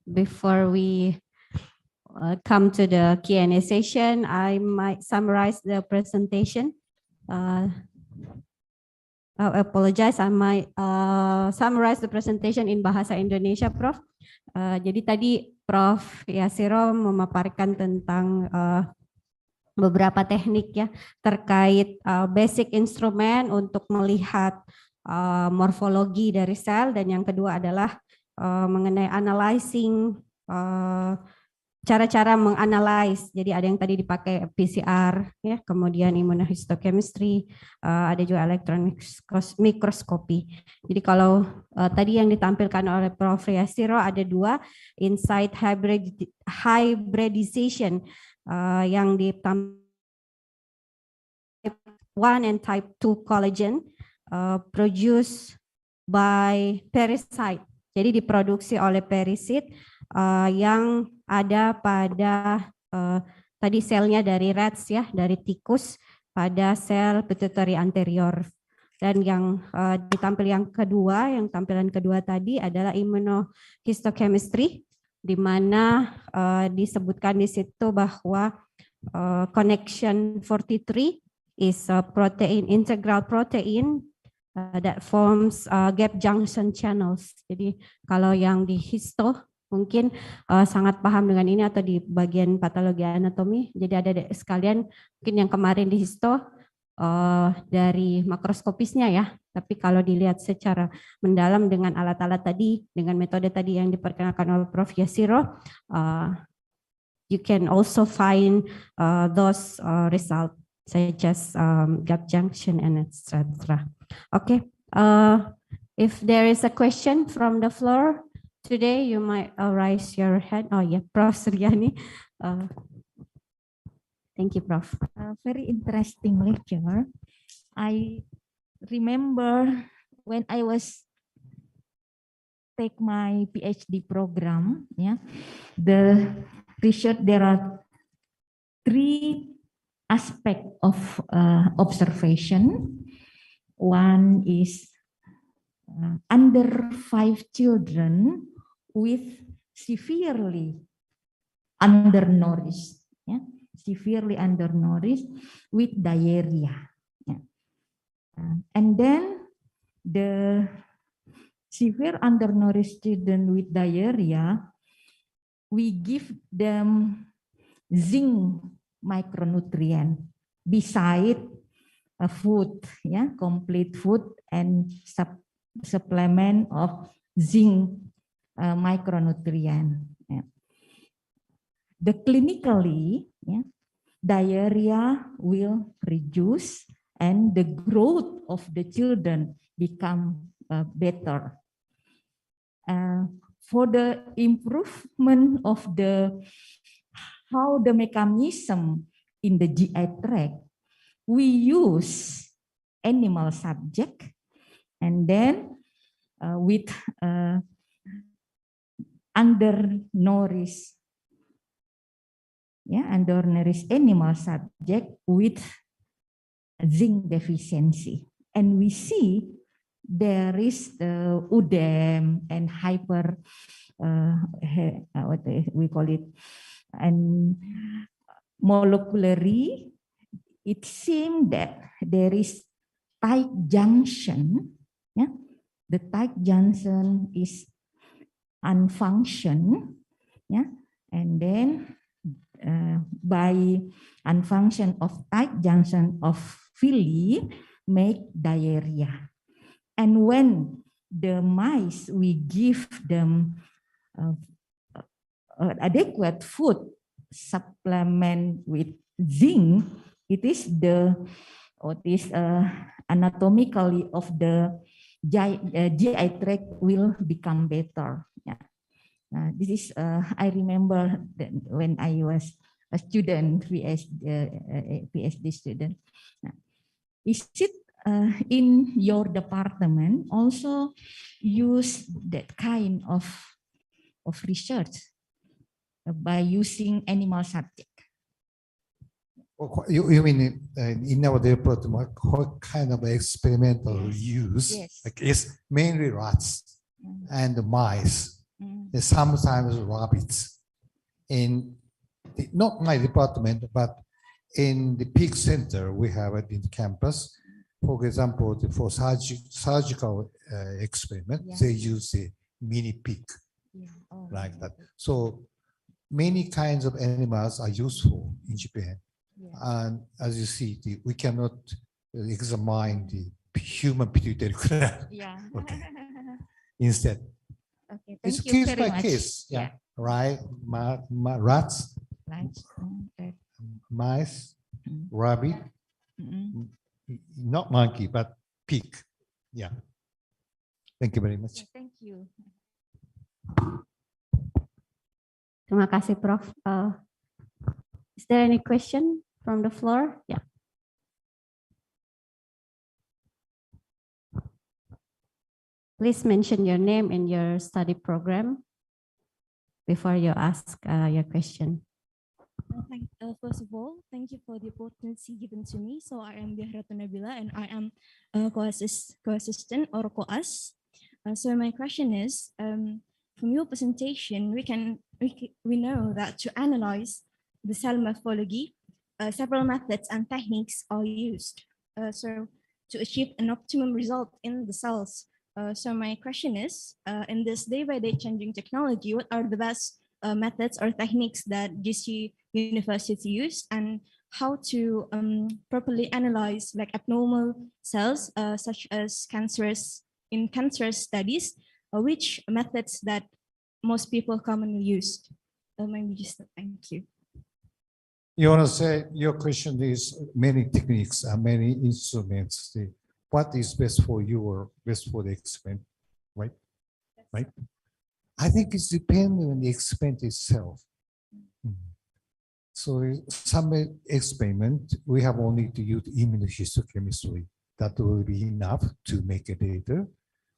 Before we come to the Q&A session, I might summarize the presentation. I apologize, I might summarize the presentation in Bahasa Indonesia, Prof. Jadi tadi Prof. Yashiro memaparkan tentang beberapa teknik ya terkait basic instrumen untuk melihat morfologi dari sel, dan yang kedua adalah mengenai analyzing, cara-cara menganalize. Jadi ada yang tadi dipakai PCR ya, kemudian immunohistochemistry, ada juga electron microscopy. Jadi kalau tadi yang ditampilkan oleh Prof. Yashiro ada dua, inside hybridization yang ditampilkan type 1 and type 2 collagen produced by parasite. Jadi diproduksi oleh parasit yang ada pada tadi selnya dari rats ya, dari tikus pada sel pituitary anterior. Dan yang yang tampilan kedua tadi adalah immunohistochemistry, di mana disebutkan di situ bahwa connection 43 is a protein, integral protein that forms gap junction channels. Jadi kalau yang di histo mungkin sangat paham dengan ini, atau di bagian patologi anatomi. Jadi ada sekalian mungkin yang kemarin di histo dari makroskopisnya ya. Tapi kalau dilihat secara mendalam dengan alat-alat tadi, dengan metode tadi yang diperkenalkan oleh Prof. Yashiro, you can also find those results such as gap junction and etc. Okay, if there is a question from the floor today, you might raise your hand. Oh yeah, Prof. Suryani. Thank you, Prof. Very interesting lecture. I remember when I was take my PhD program, yeah, the research, there are 3 aspects of observation. One is under 5 children with severely undernourished, yeah, severely undernourished with diarrhea. Yeah. And then the severe undernourished children with diarrhea, we give them zinc micronutrient beside a food, yeah, complete food and supplement of zinc micronutrient. Yeah. The clinically, yeah, diarrhea will reduce and the growth of the children become better. For the improvement of how the mechanism in the GI tract, we use animal subject, and then with undernourished, yeah, undernourished animal subject with zinc deficiency, and we see there is the UDEM and hyper, what we call it, and molecularly, it seems that there is tight junction. Yeah, the tight junction is unfunction. Yeah, and then by unfunction of tight junction of villi make diarrhea. And when the mice, we give them adequate food supplement with zinc, it is the anatomically of the GI tract will become better. Yeah. This is I remember that when I was a student, PhD student. Is it in your department also use that kind of research by using animal subject? You mean in our department, what kind of experimental use? Yes. Like it's mainly rats and mice, and sometimes rabbits. Not my department, but in the PIC center we have it in the campus. For example, for surgical experiment, they use a mini pig like that. So many kinds of animals are useful in Japan. And as you see, we cannot examine the human pituitary gland. Okay. Instead, Okay, it's thank you case very by much. case. Yeah. Right. Rats, mice, rabbit, not monkey, but pig. Yeah. Thank you very much. Thank you. Terima kasih, Prof. Is there any question from the floor? Yeah. Please mention your name and your study program before you ask your question. First of all, thank you for the opportunity given to me. So I am Bihratu Nabila and I am co-assistant or co-as. So my question is, from your presentation, we know that to analyze the cell morphology, several methods and techniques are used. So to achieve an optimum result in the cells. So my question is, in this day-by-day changing technology, what are the best methods or techniques that GC University use, and how to properly analyze like abnormal cells, such as cancerous studies, which methods that most people commonly use? Maybe just thank you. You want to say your question is many techniques and many instruments. What is best for you or best for the experiment, right? Right. I think it's depending on the experiment itself. So some experiment, we have only to use immunohistochemistry. That will be enough to make a data.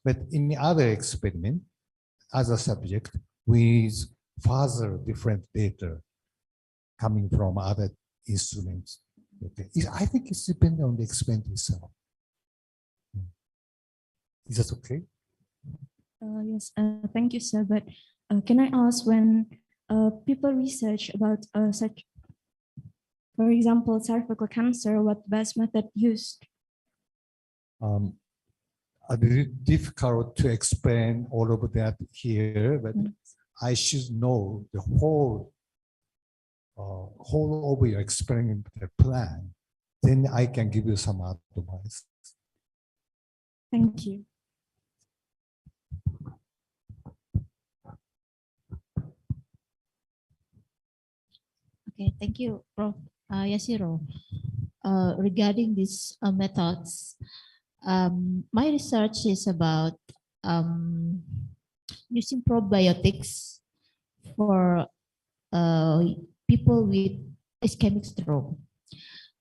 But in the other experiment, as a subject, we need further different data coming from other instruments. Okay. I think it's depending on the experiment itself. Is that okay? Yes, thank you, sir. But can I ask, when people research about such, for example, cervical cancer, what best method used? A bit difficult to explain all of that here, but I should know the whole of your experimental plan. Then I can give you some advice. Thank you. Okay, thank you, Prof. Yashiro. Regarding these methods, my research is about using probiotics for people with ischemic stroke.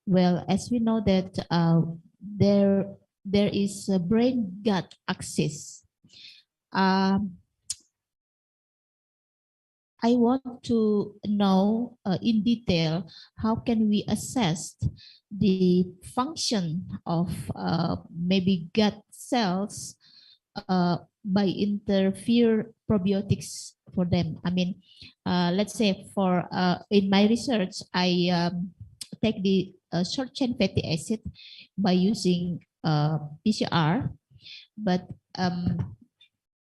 Well, as we know that there is a brain-gut axis. I want to know in detail how can we assess the function of maybe gut cells by interfere probiotics for them. I mean, let's say for in my research, I take the short chain fatty acid by using PCR, but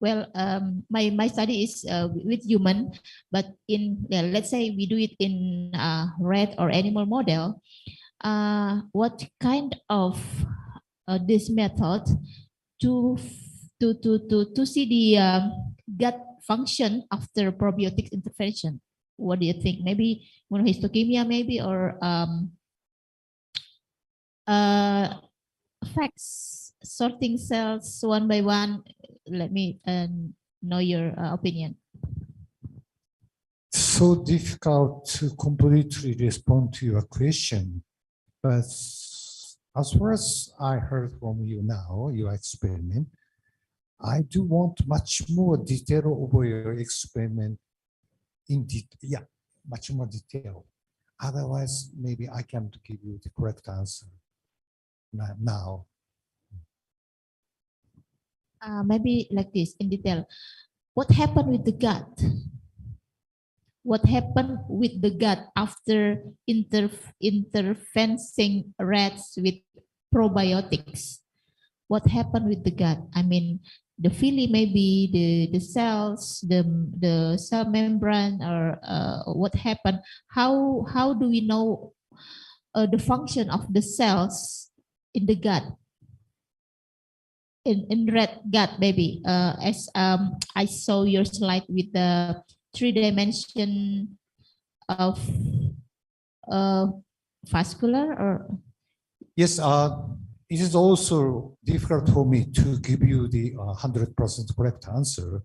well, my study is with human, but in let's say we do it in rat or animal model. What kind of this method to see the gut function after probiotic intervention? What do you think? Maybe monohistochemia, maybe, or facts, sorting cells one by one. Let me know your opinion. So difficult to completely respond to your question, but As far as I heard from you now, your experiment, I do want much more detail over your experiment in detail. Yeah, much more detail. Otherwise, maybe I can't give you the correct answer now. Maybe like this in detail. What happened with the gut? What happened with the gut after interfencing rats with probiotics? What happened with the gut? I mean, the villi, maybe the cells, the cell membrane, or what happened? How do we know the function of the cells in the gut? In rat gut, maybe as I saw your slide with the 3-dimension of vascular or Yes, it is also difficult for me to give you the 100% correct answer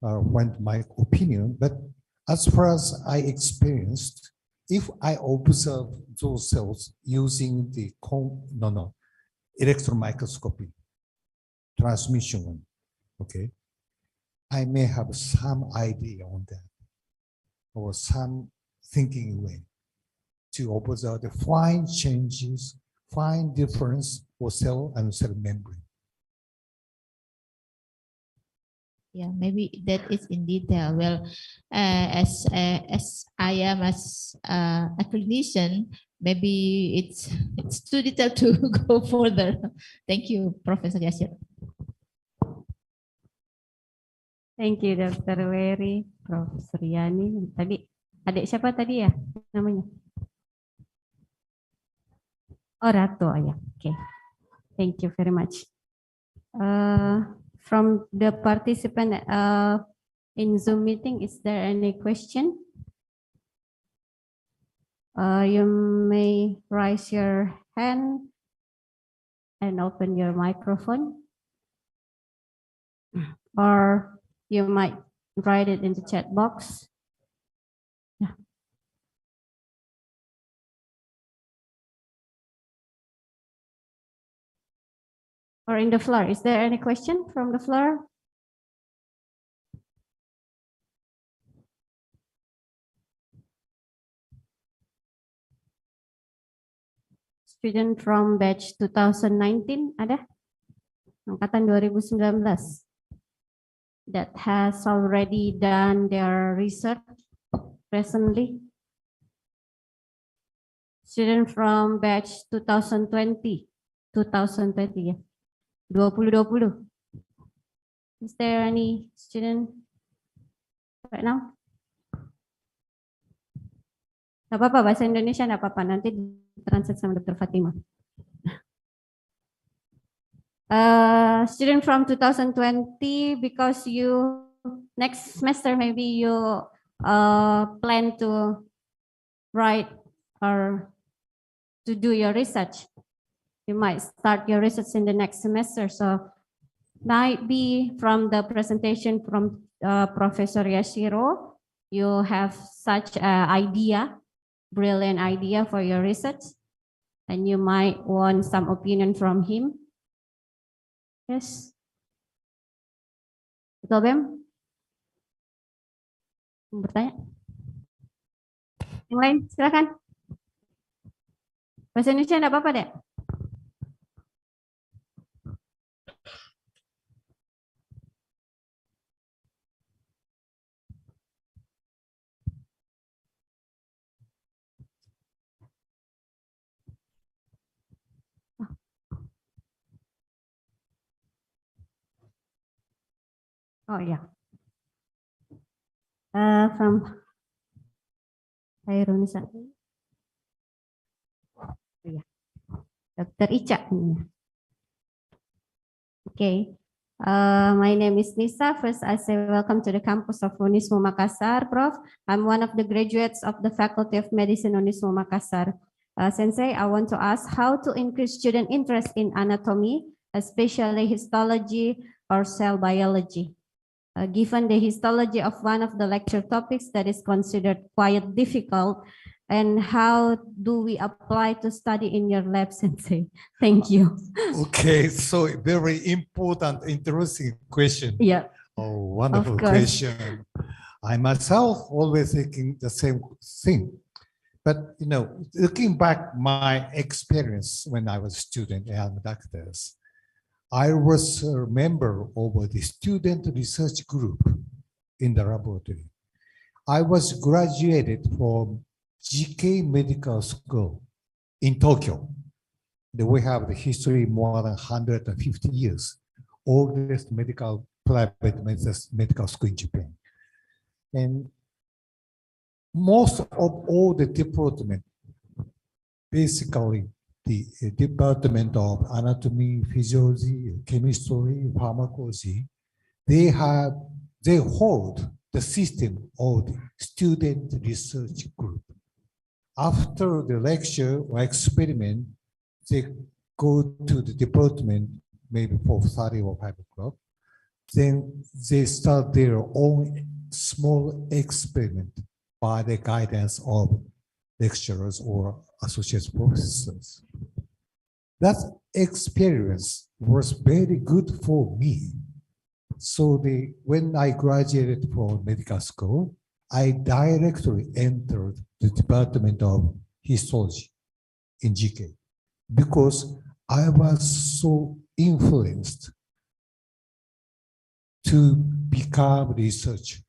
when my opinion, but as far as I experienced, if I observe those cells using the electron microscopy transmission, okay, I may have some idea on that or some thinking way to observe the fine changes, fine difference for cell and cell membrane. Yeah, maybe that is in detail. Well, as I am as a clinician, maybe it's too detailed to go further. Thank you, Professor Yasir. Thank you, Dr. Wery, Profesor Yani. Tadi adik siapa tadi ya namanya? Oh, Ratu. Oh, ya. Okay. Thank you very much. From the participant in Zoom meeting, is there any question? You may raise your hand and open your microphone, or you might write it in the chat box. Yeah. Or in the floor. Is there any question from the floor? Student from batch 2019 ada? Angkatan 2019 that has already done their research recently. Student from batch 2020 ya. 2020. Is there any student right now? Gak apa-apa, bahasa Indonesia gak apa-apa, nanti translate sama Dr. Fatima. Student from 2020, because you next semester maybe you plan to write or to do your research. You might start your research in the next semester, so might be from the presentation from Professor Yashiro, you have such an idea, brilliant idea for your research, and you might want some opinion from him. Yes. Betul, Bem? Bertanya? Yang lain, silakan. Bahasa Indonesia enggak apa-apa, Dek? Oh ya, from Hairunisa. Oh ya, Dr. Ica. Okay, my name is Nisa. First, I say welcome to the campus of Unismuh Makassar, Prof. I'm one of the graduates of the Faculty of Medicine Unismuh Makassar. Sensei, I want to ask how to increase student interest in anatomy, especially histology or cell biology. Given the histology of one of the lecture topics that is considered quite difficult And how do we apply to study in your lab, Sensei? Thank you. Okay, so very important, interesting question. Yeah. Oh, wonderful Of course. question. I myself always thinking the same thing. But you know, looking back my experience when I was a student and doctors, I was a member of the student research group in the laboratory. I was graduated from GK Medical School in Tokyo. We have the history more than 150 years, oldest private medical school in Japan. And most of all the department, basically the department of anatomy, physiology, chemistry, pharmacology, they hold the system of the student research group. After the lecture or experiment, they go to the department maybe 4:30 or 5 o'clock. Then they start their own small experiment by the guidance of lecturers or associate professors. That experience was very good for me. So when I graduated from medical school, I directly entered the Department of Histology in GK because I was so influenced to become researcher.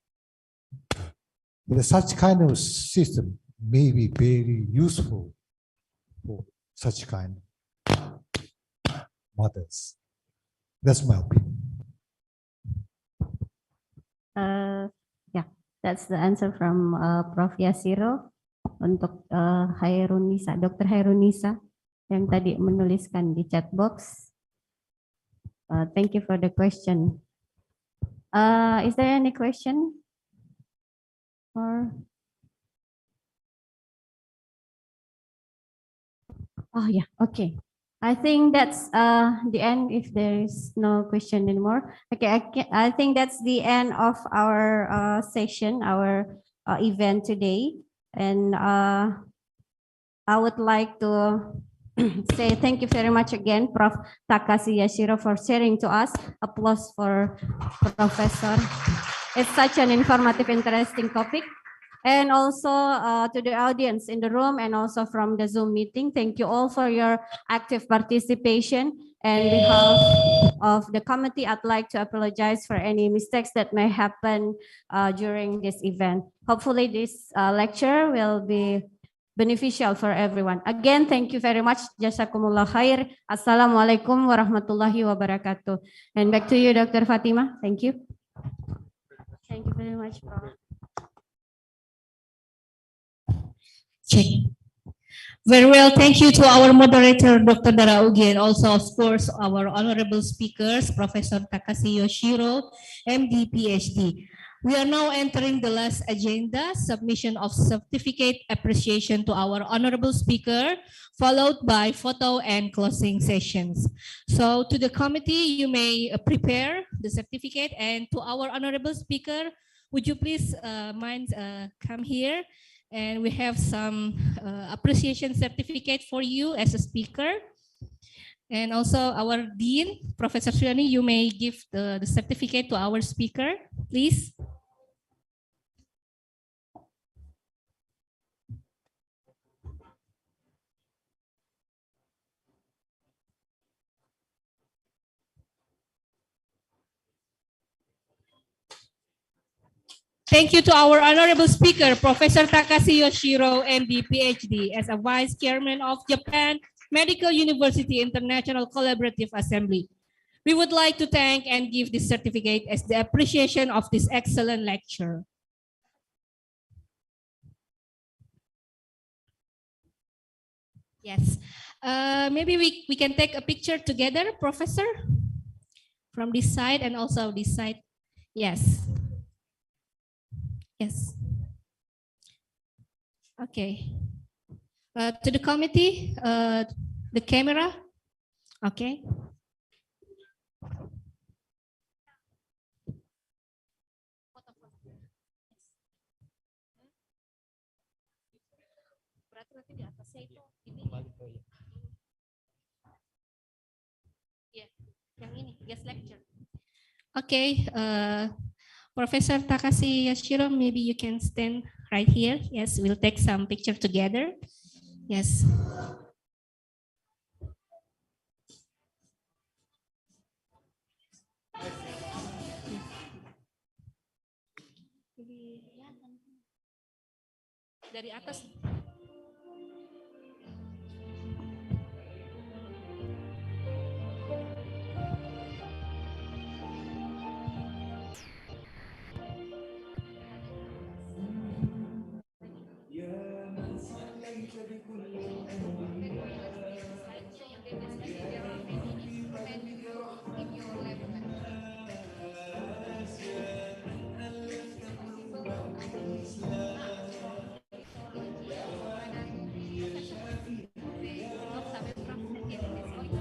Such kind of system may be very useful for such kind of matters. That's my opinion. Yeah, that's the answer from Prof. Yasiro untuk Hairunisa, Dr. Hairunisa yang tadi menuliskan di chat box. Thank you for the question. Is there any question? Or oh yeah, okay. I think that's the end if there is no question anymore. Okay, I think that's the end of our session, our event today. And I would like to say thank you very much again, Prof. Takashi Yashiro, for sharing to us. Applause for Professor. It's such an informative, interesting topic. And also to the audience in the room and also from the Zoom meeting, thank you all for your active participation. And on behalf of the committee, I'd like to apologize for any mistakes that may happen during this event. Hopefully this lecture will be beneficial for everyone. Again, thank you very much. Jazakumullah khair. Assalamualaikum warahmatullahi wabarakatuh. And back to you, Dr. Fatima. Thank you. Thank you very much, Prof. Check. Very well. Thank you to our moderator, Dr. Daraugi, and also, of course, our honorable speakers, Professor Takashi Yoshiro, MD, PhD. We are now entering the last agenda, submission of certificate appreciation to our honorable speaker, followed by photo and closing sessions. So to the committee, you may prepare the certificate, and to our honorable speaker, would you please come here? And we have some appreciation certificate for you as a speaker. And also our Dean, Professor Suyani, you may give the certificate to our speaker, please. Thank you to our honorable speaker, Professor Takashi Yoshiro, MD, PhD, as a Vice Chairman of Japan Medical University International Collaborative Assembly. We would like to thank and give this certificate as the appreciation of this excellent lecture. Yes, maybe we can take a picture together, Professor, from this side and also this side. Yes. Yes. Okay. To the committee, the camera. Okay. berarti nanti di atasnya itu ini. Ya, yang ini guest lecture. Okay, Professor Takashi Yashiro, maybe you can stand right here. Yes, we'll take some picture together. Yes. Dari atas.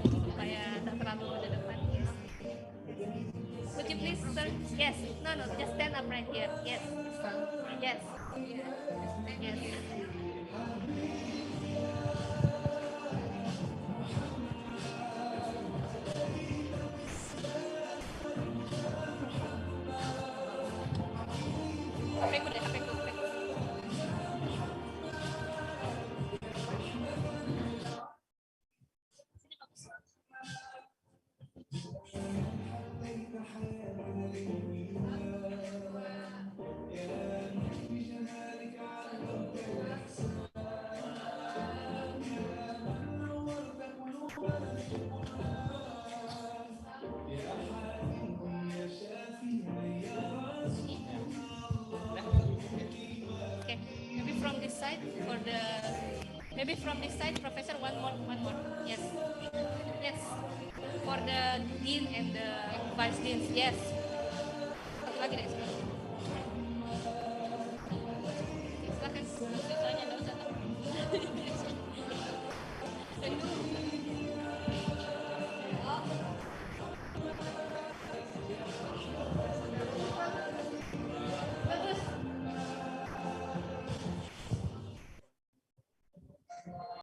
Supaya tak terlalu ke depan. Yes. Would you please, sir? Yes. No, just stand up right here. Yes. Yes. Yes. HP-ku deh, HP-ku. Okay, maybe from this side for the, maybe from this side, Professor, one more. Yes, yes, for the dean and the vice deans. Yes. Satu lagi deh. Silakan. Sisanya nggak usah.